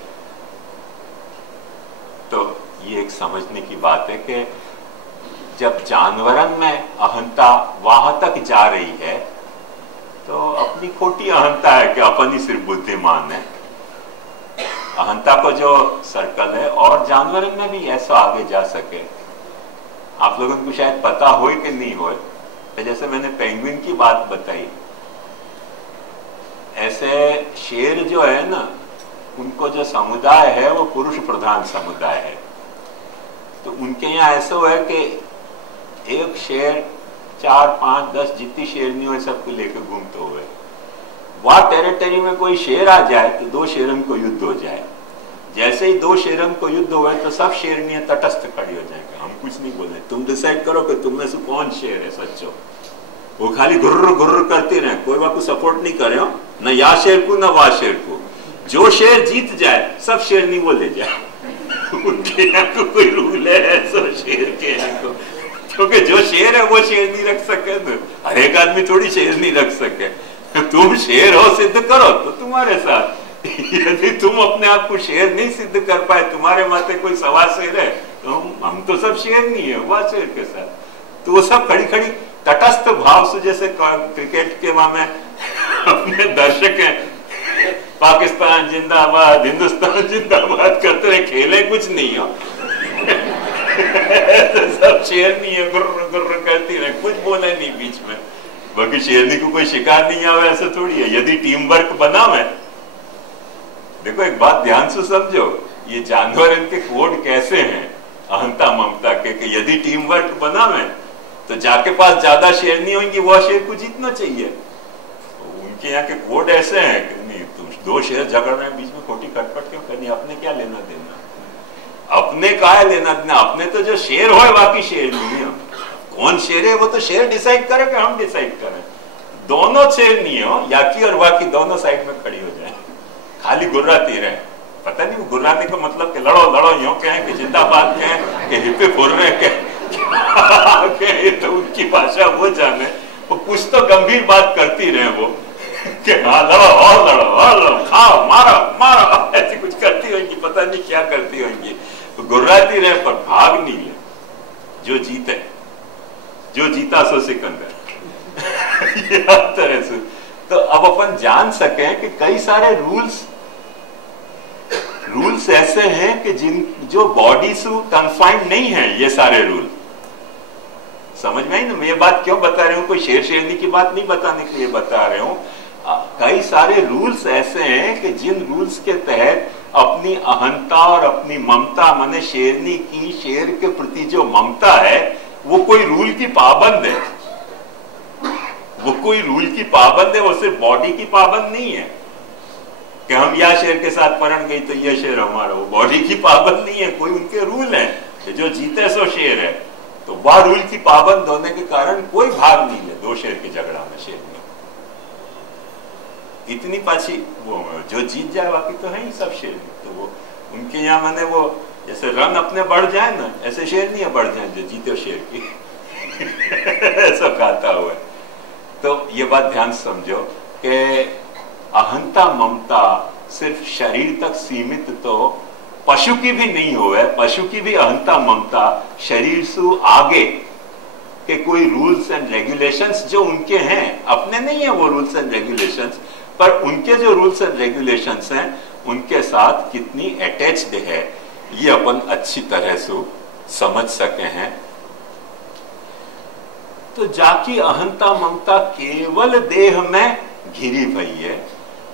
तो ये एक समझने की बात है कि जब जानवरन में अहंता वहां तक जा रही है तो अपनी खोटी अहंता है कि अपन ही सिर्फ बुद्धिमान है। अहंता को जो सर्कल है और जानवरन में भी ऐसा आगे जा सके। आप लोगों को शायद पता हो कि नहीं हो, जैसे मैंने पेंगुइन की बात बताई, ऐसे शेर जो है ना उनको जो समुदाय है वो पुरुष प्रधान समुदाय है। तो उनके यहाँ ऐसा है कि एक शेर 4, 5, 10 जितनी शेरनी हो सबको लेकर घूमते हुए, वह टेरिटरी में कोई शेर आ जाए तो 2 शेरन को युद्ध हो जाए। जैसे ही 2 शेरन को युद्ध हुए तो सब शेरनियां तटस्थ खड़ी हो जाएंगे, हम कुछ नहीं बोले, तुम डिसाइड करो कि तुम में से कौन शेर है सच्चो। वो खाली घुर्र घुर्र करते रहे, कोई वहां को सपोर्ट नहीं करे, न या शेर को न वह शेर को। जो शेर जीत जाए सब शेर नहीं बोले जाए। उनके यहाँ को कोई रूल है सब शेर के यहाँ को, क्योंकि जो शेर है वो शेर नहीं रख सके, तो हर एक आदमी थोड़ी शेर नहीं रख सके। तुम शेर हो सिद्ध करो तो तुम्हारे साथ, यदि तुम अपने आप को शेर नहीं सिद्ध कर पाए, तुम्हारे माथे कोई सवा शेर है तो हम तो सब शेर नहीं है वह शेर के साथ। तो वो सब खड़ी खड़ी तटस्थ भाव से, जैसे क्रिकेट के वहां में अपने दर्शक हैं पाकिस्तान जिंदाबाद हिंदुस्तान जिंदाबाद करते रहे, खेले कुछ नहीं हो। तो सब शेरनी है, गुर्र गुर्र करती रहे, कुछ बोले नहीं बीच में। बाकी शेरनी को कोई शिकार नहीं आवे ऐसा थोड़ी है, यदि टीम वर्क बना है। देखो एक बात ध्यान से समझो, ये जानवर इनके कोड कैसे हैं अहंता ममता के, कि यदि टीम वर्क बना है तो जाके पास ज्यादा शेरनी होंगी, वह शेर को जीतना चाहिए। उनके यहाँ के कोड ऐसे हैं कि नहीं, तुम दो शेर झगड़ रहे हैं बीच में खोटी खटपट क्यों करनी, अपने क्या लेना देना, अपने का है लेना देना, अपने तो जो शेर हो बाकी शेर नहीं है। कौन शेर है वो तो शेर डिसाइड करे कि हम डिसाइड करें। दोनों शेर नहीं हो, याकी और वाकी दोनों साइड में खड़ी हो जाए, खाली गुर्राती रहे। पता नहीं वो गुर्राने का मतलब कि लड़ो लड़ो यूं कहें कि जिंदाबाद कहें कि हिप्पे फुर्रे कहें, तो उनकी भाषा वो जाने। वो कुछ तो गंभीर बात करती रहे वो कि हाँ लड़ो और लड़ो और लड़ो, खाओ मारो मारो, ऐसी कुछ करती होंगी, पता नहीं क्या करती होंगी। तो गुर्राती रहे पर भाग नहीं ले, जो जीते, जो जीता सो सिकंदर। ये हर तरह से तो अब अपन जान सके कि कई सारे रूल्स ऐसे हैं कि जो बॉडी से कन्फाइंड नहीं है। ये सारे रूल समझ में आई ना, मैं ये बात क्यों बता रही हूँ, कोई शेर शेरनी की बात नहीं बताने के लिए बता रहे हूँ। कई सारे रूल्स ऐसे हैं कि जिन रूल्स के तहत अपनी अहंता और अपनी ममता, माने शेरनी की शेर के प्रति जो ममता है, वो कोई रूल की पाबंद है, वो कोई रूल की पाबंद है, वो सिर्फ बॉडी की पाबंद नहीं है कि हम या शेर के साथ परण गई तो यह शेर हमारा, वो बॉडी की पाबंद नहीं है, कोई उनके रूल है कि जो जीते सो शेर है। तो वह रूल की पाबंद होने के कारण कोई भाग नहीं ले दो शेर के झगड़ा में, शेर में इतनी पाछी वो जो जीत जाए बाकी तो है ही सब शेर। तो वो उनके यहाँ माने वो जैसे रन अपने बढ़ जाए ना, ऐसे शेर नहीं बढ़ जाए जो जीते शेर की ऐसा कहता हुआ। तो ये बात ध्यान समझो कि अहंता ममता सिर्फ शरीर तक सीमित तो पशु की भी नहीं हो है। पशु की भी अहंता ममता शरीर से आगे के कोई रूल्स एंड रेगुलेशंस जो उनके हैं, अपने नहीं है वो रूल्स एंड रेगुलेशंस, पर उनके जो रूल्स एंड रेगुलेशंस हैं उनके साथ कितनी अटैच्ड है ये अपन अच्छी तरह से समझ सके हैं। तो जाकी अहंता ममता केवल देह में घिरी भई है,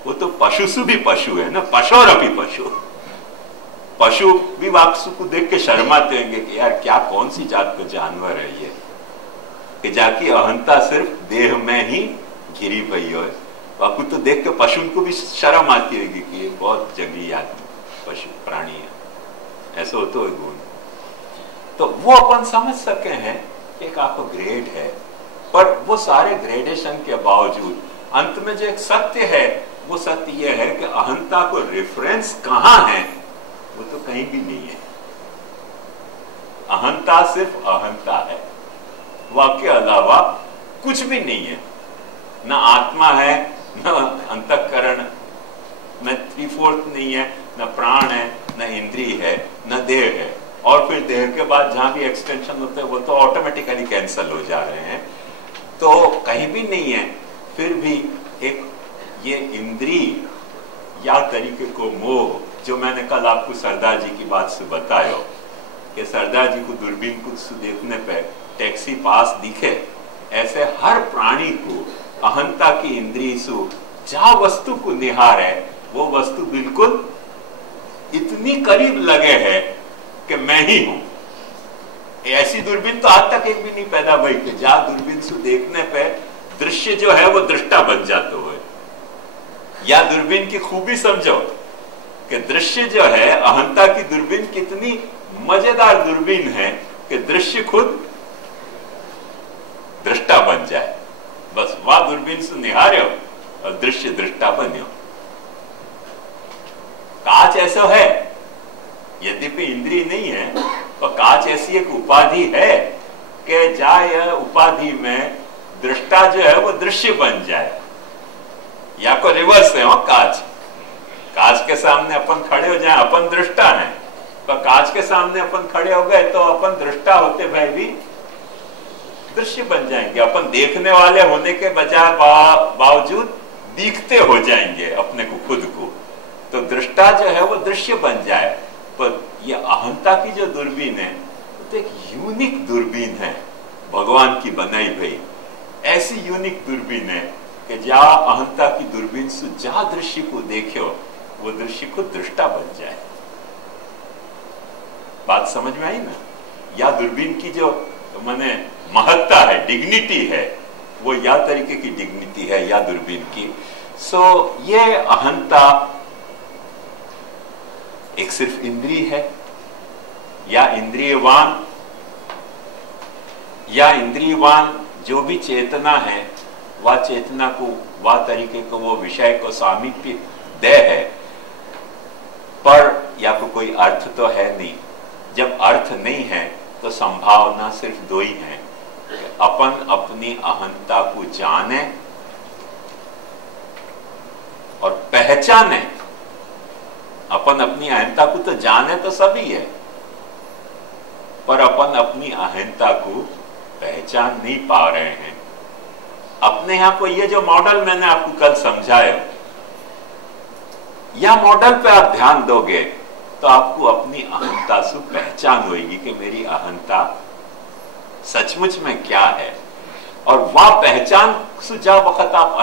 वो तो पशु से भी पशु है ना, पशुर अभी पशु। पशु भी वापसु को देख के शर्माते होंगे कि यार क्या कौन सी जात का जानवर है ये, कि जाकी अहंता सिर्फ देह में ही घिरी भई हो। बापू तो देख के पशु को भी शर्म आती होगी कि ये बहुत जंगली आदमी पशु प्राणी है, ऐसा होता है गुण। तो वो अपन समझ सके हैं एक आपका ग्रेड है, पर वो सारे ग्रेडेशन के बावजूद अंत में जो एक सत्य है वो सत्य ये है कि अहंता को रेफरेंस कहां है, वो तो कहीं भी नहीं है। अहंता सिर्फ अहंता है, वाक्य अलावा कुछ भी नहीं है। न आत्मा है, न अंतःकरण, न 3/4 नहीं है, न प्राण है, न इंद्रिय है, न देह है। और फिर देह के बाद जहां भी एक्सटेंशन होते हैं वो तो ऑटोमेटिकली कैंसिल हो जा रहे हैं, तो कहीं भी नहीं है। फिर भी एक ये इंद्रिय या तरीके को मोह, जो मैंने कल आपको सरदार जी की बात से बताया कि सरदार जी को दूरबीन को देखने पे टैक्सी पास दिखे, ऐसे हर प्राणी को अहंता की इंद्रिय से जहां वस्तु को निहार है वो वस्तु बिल्कुल इतनी करीब लगे है कि मैं ही हूं। ऐसी दूरबीन तो आज तक एक भी नहीं पैदा हुई कि जहां दूरबीन से देखने पे दृश्य जो है वो दृष्टा बन जाते हुए। या दूरबीन की खूबी समझो कि दृश्य जो है, अहंता की दूरबीन कितनी मजेदार दूरबीन है कि दृश्य खुद दृष्टा बन जाए। बस वह दूरबीन से निहार्यो और दृश्य दृष्टा बन्यो। कांच ऐसा है, यद्यपि इंद्रिय नहीं है, तो कांच ऐसी एक उपाधि है कि जाए उपाधि में दृष्टा जो है वो दृश्य बन जाए। या को रिवर्स है, कांच कांच के सामने अपन खड़े हो जाए अपन दृष्टा हैं, तो कांच के सामने अपन खड़े हो गए तो अपन दृष्टा होते भाई भी दृश्य बन जाएंगे। अपन देखने वाले होने के बजाय बावजूद दिखते हो जाएंगे अपने को, खुद को। तो दृष्टा जो है वो दृश्य बन जाए। पर ये अहंता की जो दूरबीन है तो एक यूनिक दूरबीन है भगवान की बनाई गई। ऐसी यूनिक दूरबीन है कि जा अहंता की दूरबीन से जा दृश्य को देखो वो दृश्य को दृष्टा बन जाए। बात समझ में आई ना? या दूरबीन की जो माने महत्ता है, डिग्निटी है, वो या तरीके की डिग्निटी है या दूरबीन की। सो ये अहंता एक सिर्फ इंद्रिय है या इंद्रियवान जो भी चेतना है वह चेतना को वह तरीके को वो विषय को सामीप्य दे है, पर या कोई अर्थ तो है नहीं। जब अर्थ नहीं है तो संभावना सिर्फ दो ही है, अपन अपनी अहंता को जाने और पहचाने। अपन अपनी अहंता को तो जाने तो सभी है, पर अपन अपनी अहंता को पहचान नहीं पा रहे हैं। अपने यहां को ये जो मॉडल मैंने आपको कल समझाया, या मॉडल पे आप ध्यान दोगे तो आपको अपनी अहंता से पहचान होगी कि मेरी अहंता सचमुच में क्या है। और वह पहचान से जा वक्त आप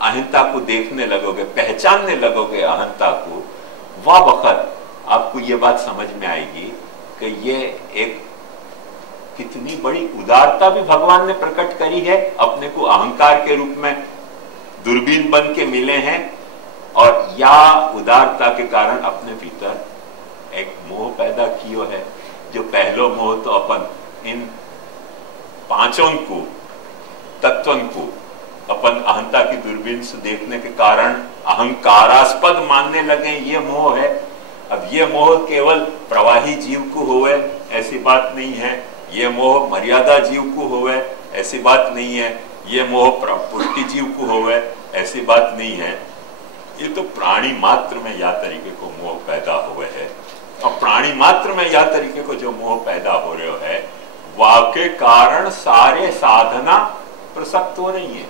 अहंता को देखने लगोगे, पहचानने लगोगे अहंता को, वह वक्त आपको यह बात समझ में आएगी कि ये एक कितनी बड़ी उदारता भी भगवान ने प्रकट करी है। अपने को अहंकार के रूप में दूरबीन बन के मिले हैं, और या उदारता के कारण अपने भीतर एक मोह पैदा किया है। जो पहलो मोह तो अपन इन पांचों को तत्वों को अपन अहंता की दूरबीन से देखने के कारण अहंकारास्पद मानने लगे, ये मोह है। अब ये मोह केवल प्रवाही जीव को होवे ऐसी बात नहीं है, ये मोह मर्यादा जीव को होवे ऐसी बात नहीं है, ये मोह पुष्टि जीव को होवे ऐसी बात नहीं है। ये तो प्राणी मात्र में या तरीके को मोह पैदा हुए है, और प्राणी मात्र में या तरीके को जो मोह पैदा हो रहे है, वाके कारण सारे साधना प्रसक्त हो रही है,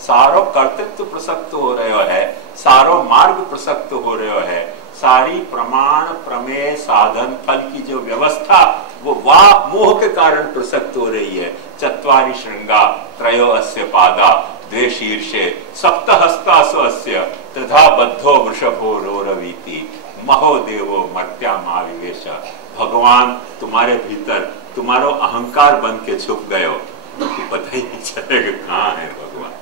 सारो कर्तृत्व प्रसक्त हो रहे है, सारो मार्ग प्रसक्त हो रहे है, सारी प्रमाण प्रमेय साधन फल की जो व्यवस्था वो वाह मोह के कारण प्रसक्त हो रही है। चत्वारि श्रृंगा त्रयो अस्य पादा द्वे शीर्षे सप्त हस्तासु अस्य त्रिधा बद्धो वृषभो रोरवीति महो देवो मर्त्या माविवेश। भगवान तुम्हारे भीतर तुम्हारो अहंकार बन के छुप गयो, तो पता ही नहीं चलेगा कहाँ है भगवान।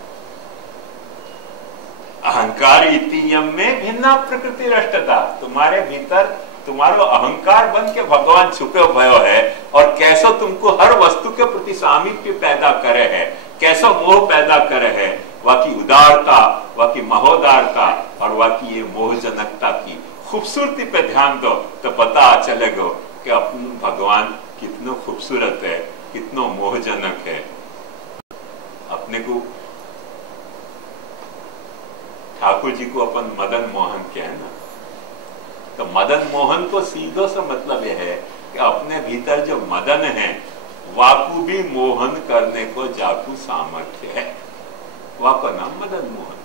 अहंकार इतियम में भिन्ना प्रकृति रष्टता, तुम्हारे भीतर तुम्हारो अहंकार बन के भगवान छुपे भयो है, और कैसो तुमको हर वस्तु के प्रति सामीप्य पैदा करे है, कैसो मोह पैदा करे है, वाकी उदारता, वाकी महोदारता और वाकी ये मोहजनकता की खूबसूरती पे ध्यान दो तो पता चलेगा कि अपन भगवान कितना खूबसूरत है, कितना मोहजनक है। अपने को ठाकुर जी को अपन मदन मोहन क्या है ना, तो मदन मोहन को सीधो से मतलब यह है कि अपने भीतर जो मदन है वाकु भी मोहन करने को जाकू सामर्थ्य है, वाको नाम मदन मोहन।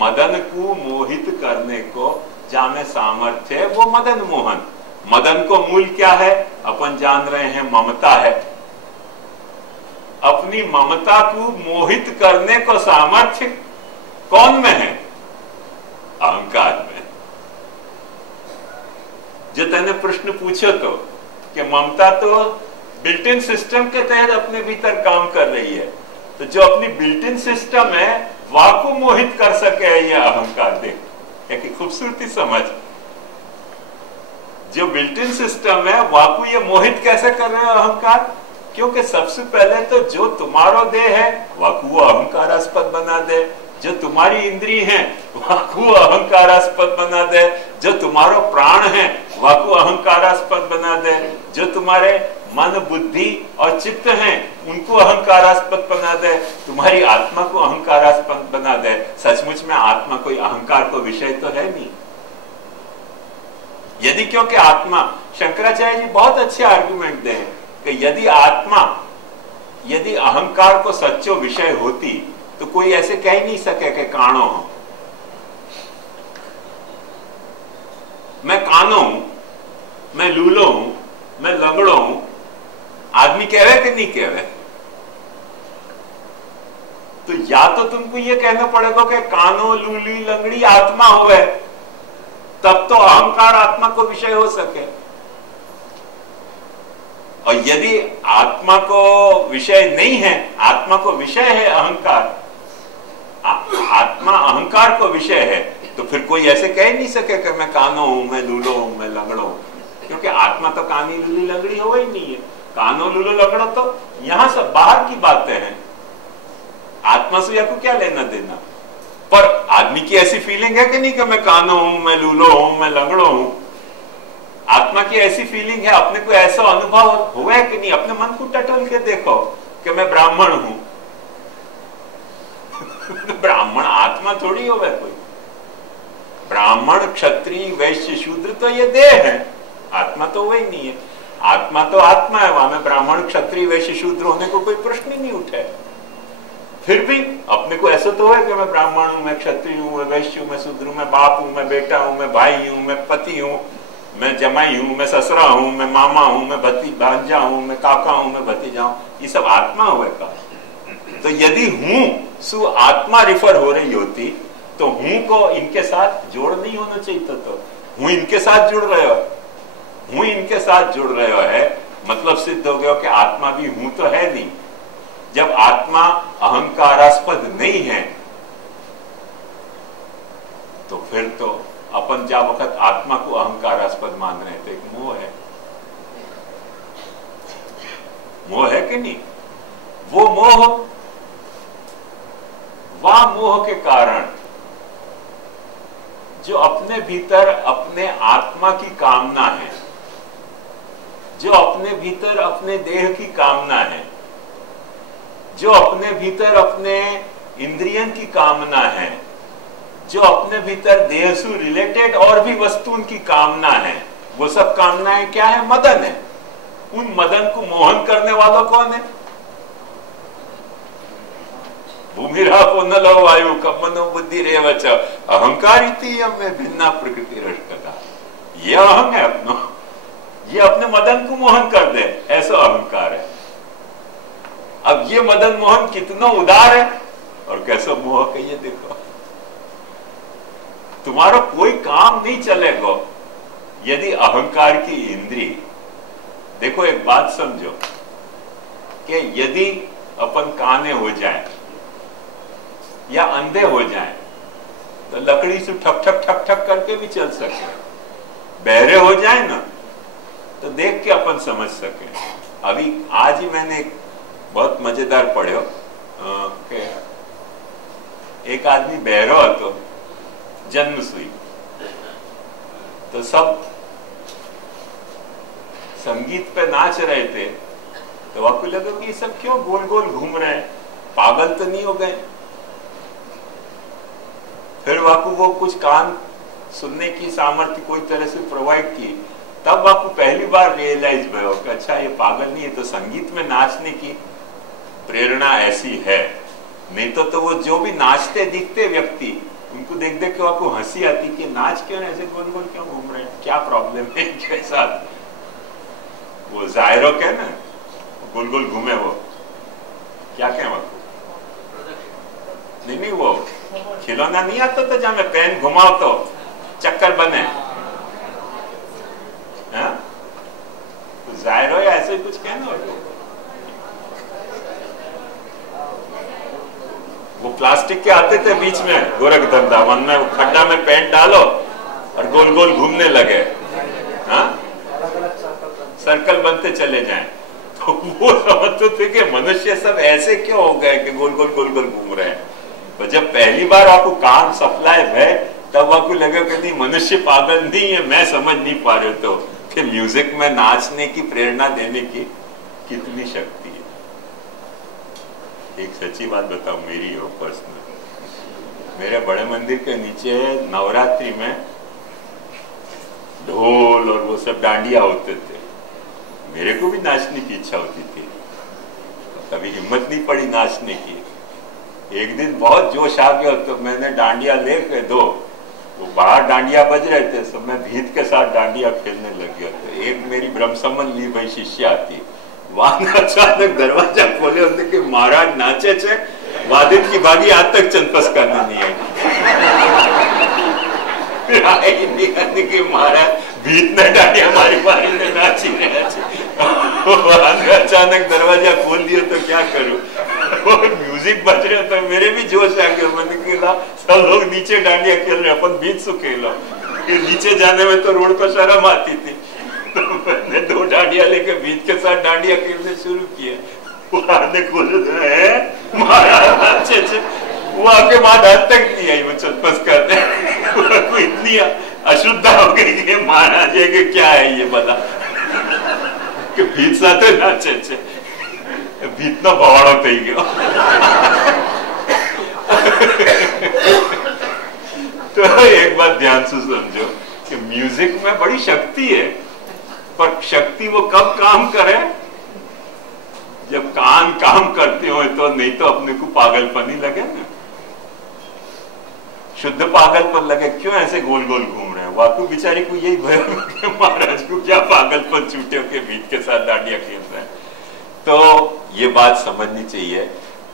मदन को मोहित करने को जामे सामर्थ्य है, वो मदन मोहन। मदन को मूल क्या है अपन जान रहे हैं, ममता है। अपनी ममता को मोहित करने को सामर्थ्य कौन में है? अहंकार में। जो तने प्रश्न पूछो तो कि ममता तो बिल्ट इन सिस्टम के तहत अपने भीतर काम कर रही है, तो जो अपनी बिल्ट इन सिस्टम है वाको मोहित कर सके ये अहंकार। देख एक खूबसूरती समझ, जो बिल्ट इन सिस्टम है वाको ये मोहित कैसे कर रहे हो अहंकार? क्योंकि सबसे पहले तो जो तुम्हारो देह है वाको अहंकारास्पद बना दे, जो तुम्हारी इंद्रिय है वाको अहंकारास्पद बना दे, जो तुम्हारो प्राण है वाको अहंकारास्पद बना दे, जो तुम्हारे मन बुद्धि और चित्त हैं उनको अहंकारास्पद बना दे, तुम्हारी आत्मा को अहंकारास्पद बना दे। सचमुच में आत्मा कोई अहंकार को विषय तो है नहीं। यदि क्योंकि आत्मा, शंकराचार्य जी बहुत अच्छे आर्गुमेंट दे कि यदि आत्मा, यदि अहंकार को सच्चो विषय होती तो कोई ऐसे कह ही नहीं सके कि कानो हो, मैं कानो हूं, मैं लूलो हूं, मैं लंगड़ो हूं, आदमी कहवे कि नहीं कहवे? तो या तो तुमको ये कहना पड़ेगा कि कानो लूली लंगड़ी आत्मा होवे, तब तो अहंकार आत्मा को विषय हो सके। और यदि आत्मा को विषय नहीं है, आत्मा को विषय है अहंकार, आत्मा अहंकार को विषय है, तो फिर कोई ऐसे कह नहीं सके कि मैं कानो हूं, मैं लूलो हूं, मैं लंगड़ो हूं, क्योंकि आत्मा तो कानी लूली लंगड़ी हो ही नहीं है। कानो लूलो लंगड़ो तो यहां सब बाहर की बातें हैं, आत्मा से को क्या लेना देना। पर आदमी की ऐसी फीलिंग है कि नहीं कि मैं कानो हूं, मैं लूलो हूं, मैं लंगड़ो हूं? आत्मा की ऐसी फीलिंग है, अपने को ऐसा अनुभव हुआ है कि नहीं? अपने मन को टटोल के देखो कि मैं ब्राह्मण हूं। ब्राह्मण आत्मा थोड़ी हो वह कोई। ब्राह्मण क्षत्रिय वैश्य शूद्र तो ये देह है, आत्मा तो वही नहीं है। आत्मा तो आत्मा है, वहां में ब्राह्मण क्षत्रिय वैश्य शूद्र होने को कोई प्रश्न ही नहीं उठे। फिर भी अपने को ऐसा तो है कि मैं ब्राह्मण हूं, मैं क्षत्रिय हूं, मैं वैश्य हूं, मैं शूद्र हूं, मैं बाप हूं, मैं बेटा हूं, मैं भाई हूं, मैं पति हूं, मैं जमाई हूं, मैं ससुरा हूं, मैं मामा हूं, मैं भांजा हूं, मैं काका हूं, मैं भतीजा हूं। ये सब आत्मा हुए का। तो यदि हूं सु आत्मा रिफर हो रही होती तो हूं को इनके साथ जोड़ नहीं होना चाहिए। तो हूं इनके साथ जुड़ रहे हो, हूं इनके साथ जुड़ रहे हो है मतलब सिद्ध हो गया कि आत्मा भी हूं तो है नहीं। जब आत्मा अहंकारास्पद नहीं है तो फिर तो अपन जा वक्त आत्मा को अहंकारास्पद मान रहे थे, एक मोह है। मोह है कि नहीं? वो मोह, वह मोह के कारण जो अपने भीतर अपने आत्मा की कामना है, जो अपने भीतर अपने देह की कामना है, जो अपने भीतर अपने इंद्रियन की कामना है, जो अपने भीतर देह से रिलेटेड और भी वस्तुओं की कामना है, वो सब कामनाएं क्या है? मदन है। उन मदन को मोहन करने वाला कौन है? भूमिरा पुनलो वायु कमनो बुद्धि रेवच अहंकारिती हमें भिन्ना प्रकृति रष्टता। ये अहम है अपनो, ये अपने मदन को मोहन कर दे, ऐसा अहंकार है। अब ये मदन मोहन कितना उदार है और कैसा मोह है ये देखो। तुम्हारा कोई काम नहीं चलेगा यदि अहंकार की इंद्री। देखो एक बात समझो कि यदि अपन काने हो जाए या अंधे हो जाए तो लकड़ी से ठक ठक ठक ठक करके भी चल सके। बहरे हो जाए ना तो देख के अपन समझ सके। अभी आज ही मैंने बहुत मजेदार पढ़ो कि एक आदमी बहरो तो जन्म सुई तो सब संगीत पे नाच रहे थे तो आपको लगा कि ये सब क्यों गोल गोल घूम रहे हैं, पागल तो नहीं हो गए? फिर वाकू वो कुछ कान सुनने की सामर्थ्य कोई तरह से प्रोवाइड की, तब आपको पहली बार रियलाइज भयो कि अच्छा ये पागल नहीं है, तो संगीत में नाचने की प्रेरणा ऐसी है। नहीं तो वो जो भी नाचते दिखते व्यक्ति उनको देख देख के आपको हंसी आती कि नाच क्यों ऐसे गोल गोल क्यों घूम रहे हैं, क्या प्रॉब्लम है इनके साथ? वो जायरो क्या ना गोल गोल घूमे, वो क्या क्या आपको नहीं वो खिलौना नहीं आता तो जहां मैं पेन घुमाओ तो चक्कर बने, तो जायरो या ऐसे कुछ कहना। वो प्लास्टिक के आते थे बीच में गोरख धंधा, मन में खड्डा में पेंट डालो और गोल गोल घूमने लगे, हाँ सर्कल बनते चले जाएं। तो वो समझते थे कि मनुष्य सब ऐसे क्यों हो गए कि गोल गोल गोल गोल घूम रहे हैं। तो जब पहली बार आपको कान सप्लाई है तब आपको लगा कि नहीं मनुष्य पागल नहीं है, मैं समझ नहीं पा रहे तो कि म्यूजिक में नाचने की प्रेरणा देने की कितनी शक्ति है। एक सच्ची बात बताऊं मेरी हो पर्सनल, मेरे बड़े मंदिर के नीचे नवरात्रि में ढोल और वो सब डांडिया होते थे। मेरे को भी नाचने की इच्छा होती थी, कभी हिम्मत नहीं पड़ी नाचने की। एक दिन बहुत जोश आ गया तो मैंने डांडिया लेके दो वो बाहर डांडिया बज रहे थे, सब मैं भीत के साथ डांडिया खेलने लग गया। तो एक मेरी ब्रह्म संबंध ली भाई शिष्य आती, वहां अचानक दरवाजा खोले उसने कि महाराज नाचे छे, वादित की भागी आज तक चंपस करने नहीं आई कि महाराज भीत ने डांडिया मारी मारी ने नाची अचानक दरवाजा खोल दिया तो क्या करूं, म्यूजिक बज रहे तो मेरे भी जोश आ गया। मैंने कहा सब लोग नीचे डांडिया खेल रहे, अपन बीच से खेलो। नीचे जाने में तो रोड पर शर्म आती थी, तो मैंने 2 डांडिया लेके बीच के साथ डांडिया खेलने शुरू किया। महाराज वो आके बात हद तक नहीं आई, वो चलपस करते इतनी अशुद्ध हो गई कि महाराज के क्या है ये बता कि भीत साथे नाचे छे, भीत नो भवाड़ो थई गयो। तो एक बात ध्यान से समझो कि म्यूजिक में बड़ी शक्ति है, पर शक्ति वो कब काम करे जब कान काम करते हो, तो नहीं तो अपने को पागलपन ही लगे ना, शुद्ध पागलपन लगे। क्यों ऐसे गोल गोल घूम रहे हैं? वाकू बेचारी को यही भय कि महाराज को क्या पागलपन छूटे हो के भीत के साथ डांडिया खेल रहे हैं। तो ये बात समझनी चाहिए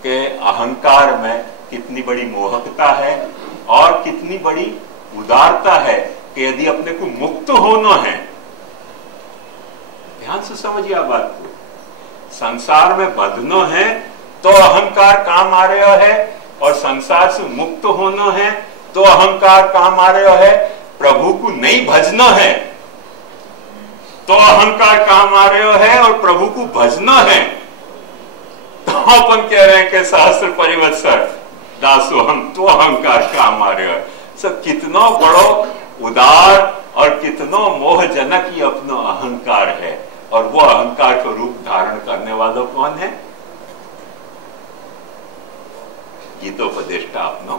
कि अहंकार में कितनी बड़ी मोहकता है और कितनी बड़ी उदारता है कि यदि अपने को मुक्त होना है, ध्यान से समझिए बात को, संसार में बंधनो है तो अहंकार काम आ रहा है, और संसार से मुक्त होना है तो अहंकार काम आ रहा है। प्रभु को नहीं भजना है तो अहंकार काम आ रहा है, और प्रभु को भजना है तो अपन कह रहे हैं कि सहस्त्र परिवत्सर दासो हम, तो अहंकार काम आ रहा है। सब कितना बड़ो उदार और कितना मोहजनक ही अपना अहंकार है, और वो अहंकार को रूप धारण करने वाला कौन है? गीतोपदेष्टा अपनो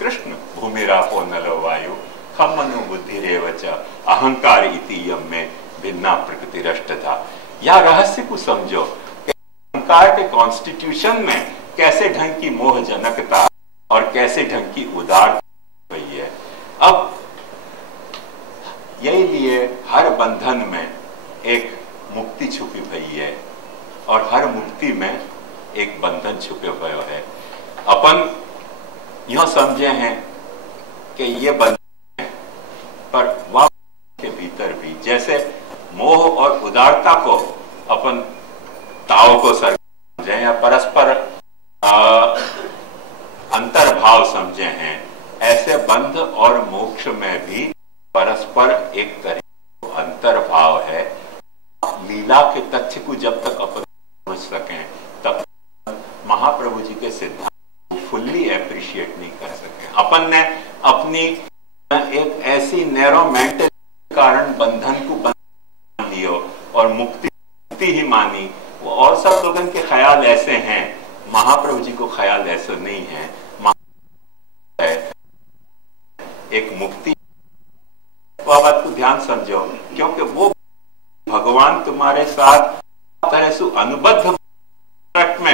कृष्ण। भूमिरापो नलो वायु खम मनो बुद्धि रेवच अहंकार इति यम में भिन्ना प्रकृति रष्ट था। या रहस्य को समझो कि अहंकार के कॉन्स्टिट्यूशन में कैसे ढंग की मोहजनकता और कैसे ढंग की उदारता हुई है। अब यही लिए हर बंधन में एक मुक्ति छुपी हुई है, और हर मुक्ति में एक बंधन छुपे हुए है। अपन यह समझे हैं कि ये बंधन है, पर वह के भीतर भी जैसे मोह और उदारता को अपन ताव को समझे या परस्पर अंतर्भाव समझे हैं, ऐसे बंध और मोक्ष में भी परस्पर एक तरह अंतर्भाव है। लीला के तथ्य को जब तक अपन समझ सकें तब महाप्रभु जी के सिद्धांत फुल्ली एप्रिशिएट नहीं कर सके। अपन ने अपनी एक ऐसी नैरो मेंटल कारण बंधन को बंध लियो और मुक्ति ही मानी। और सब लोगों के ख्याल ऐसे हैं, महाप्रभु जी को ख्याल ऐसा नहीं है। एक मुक्ति, वह बात को ध्यान समझो, क्योंकि वो भगवान तुम्हारे साथ तरह से अनुबद्ध में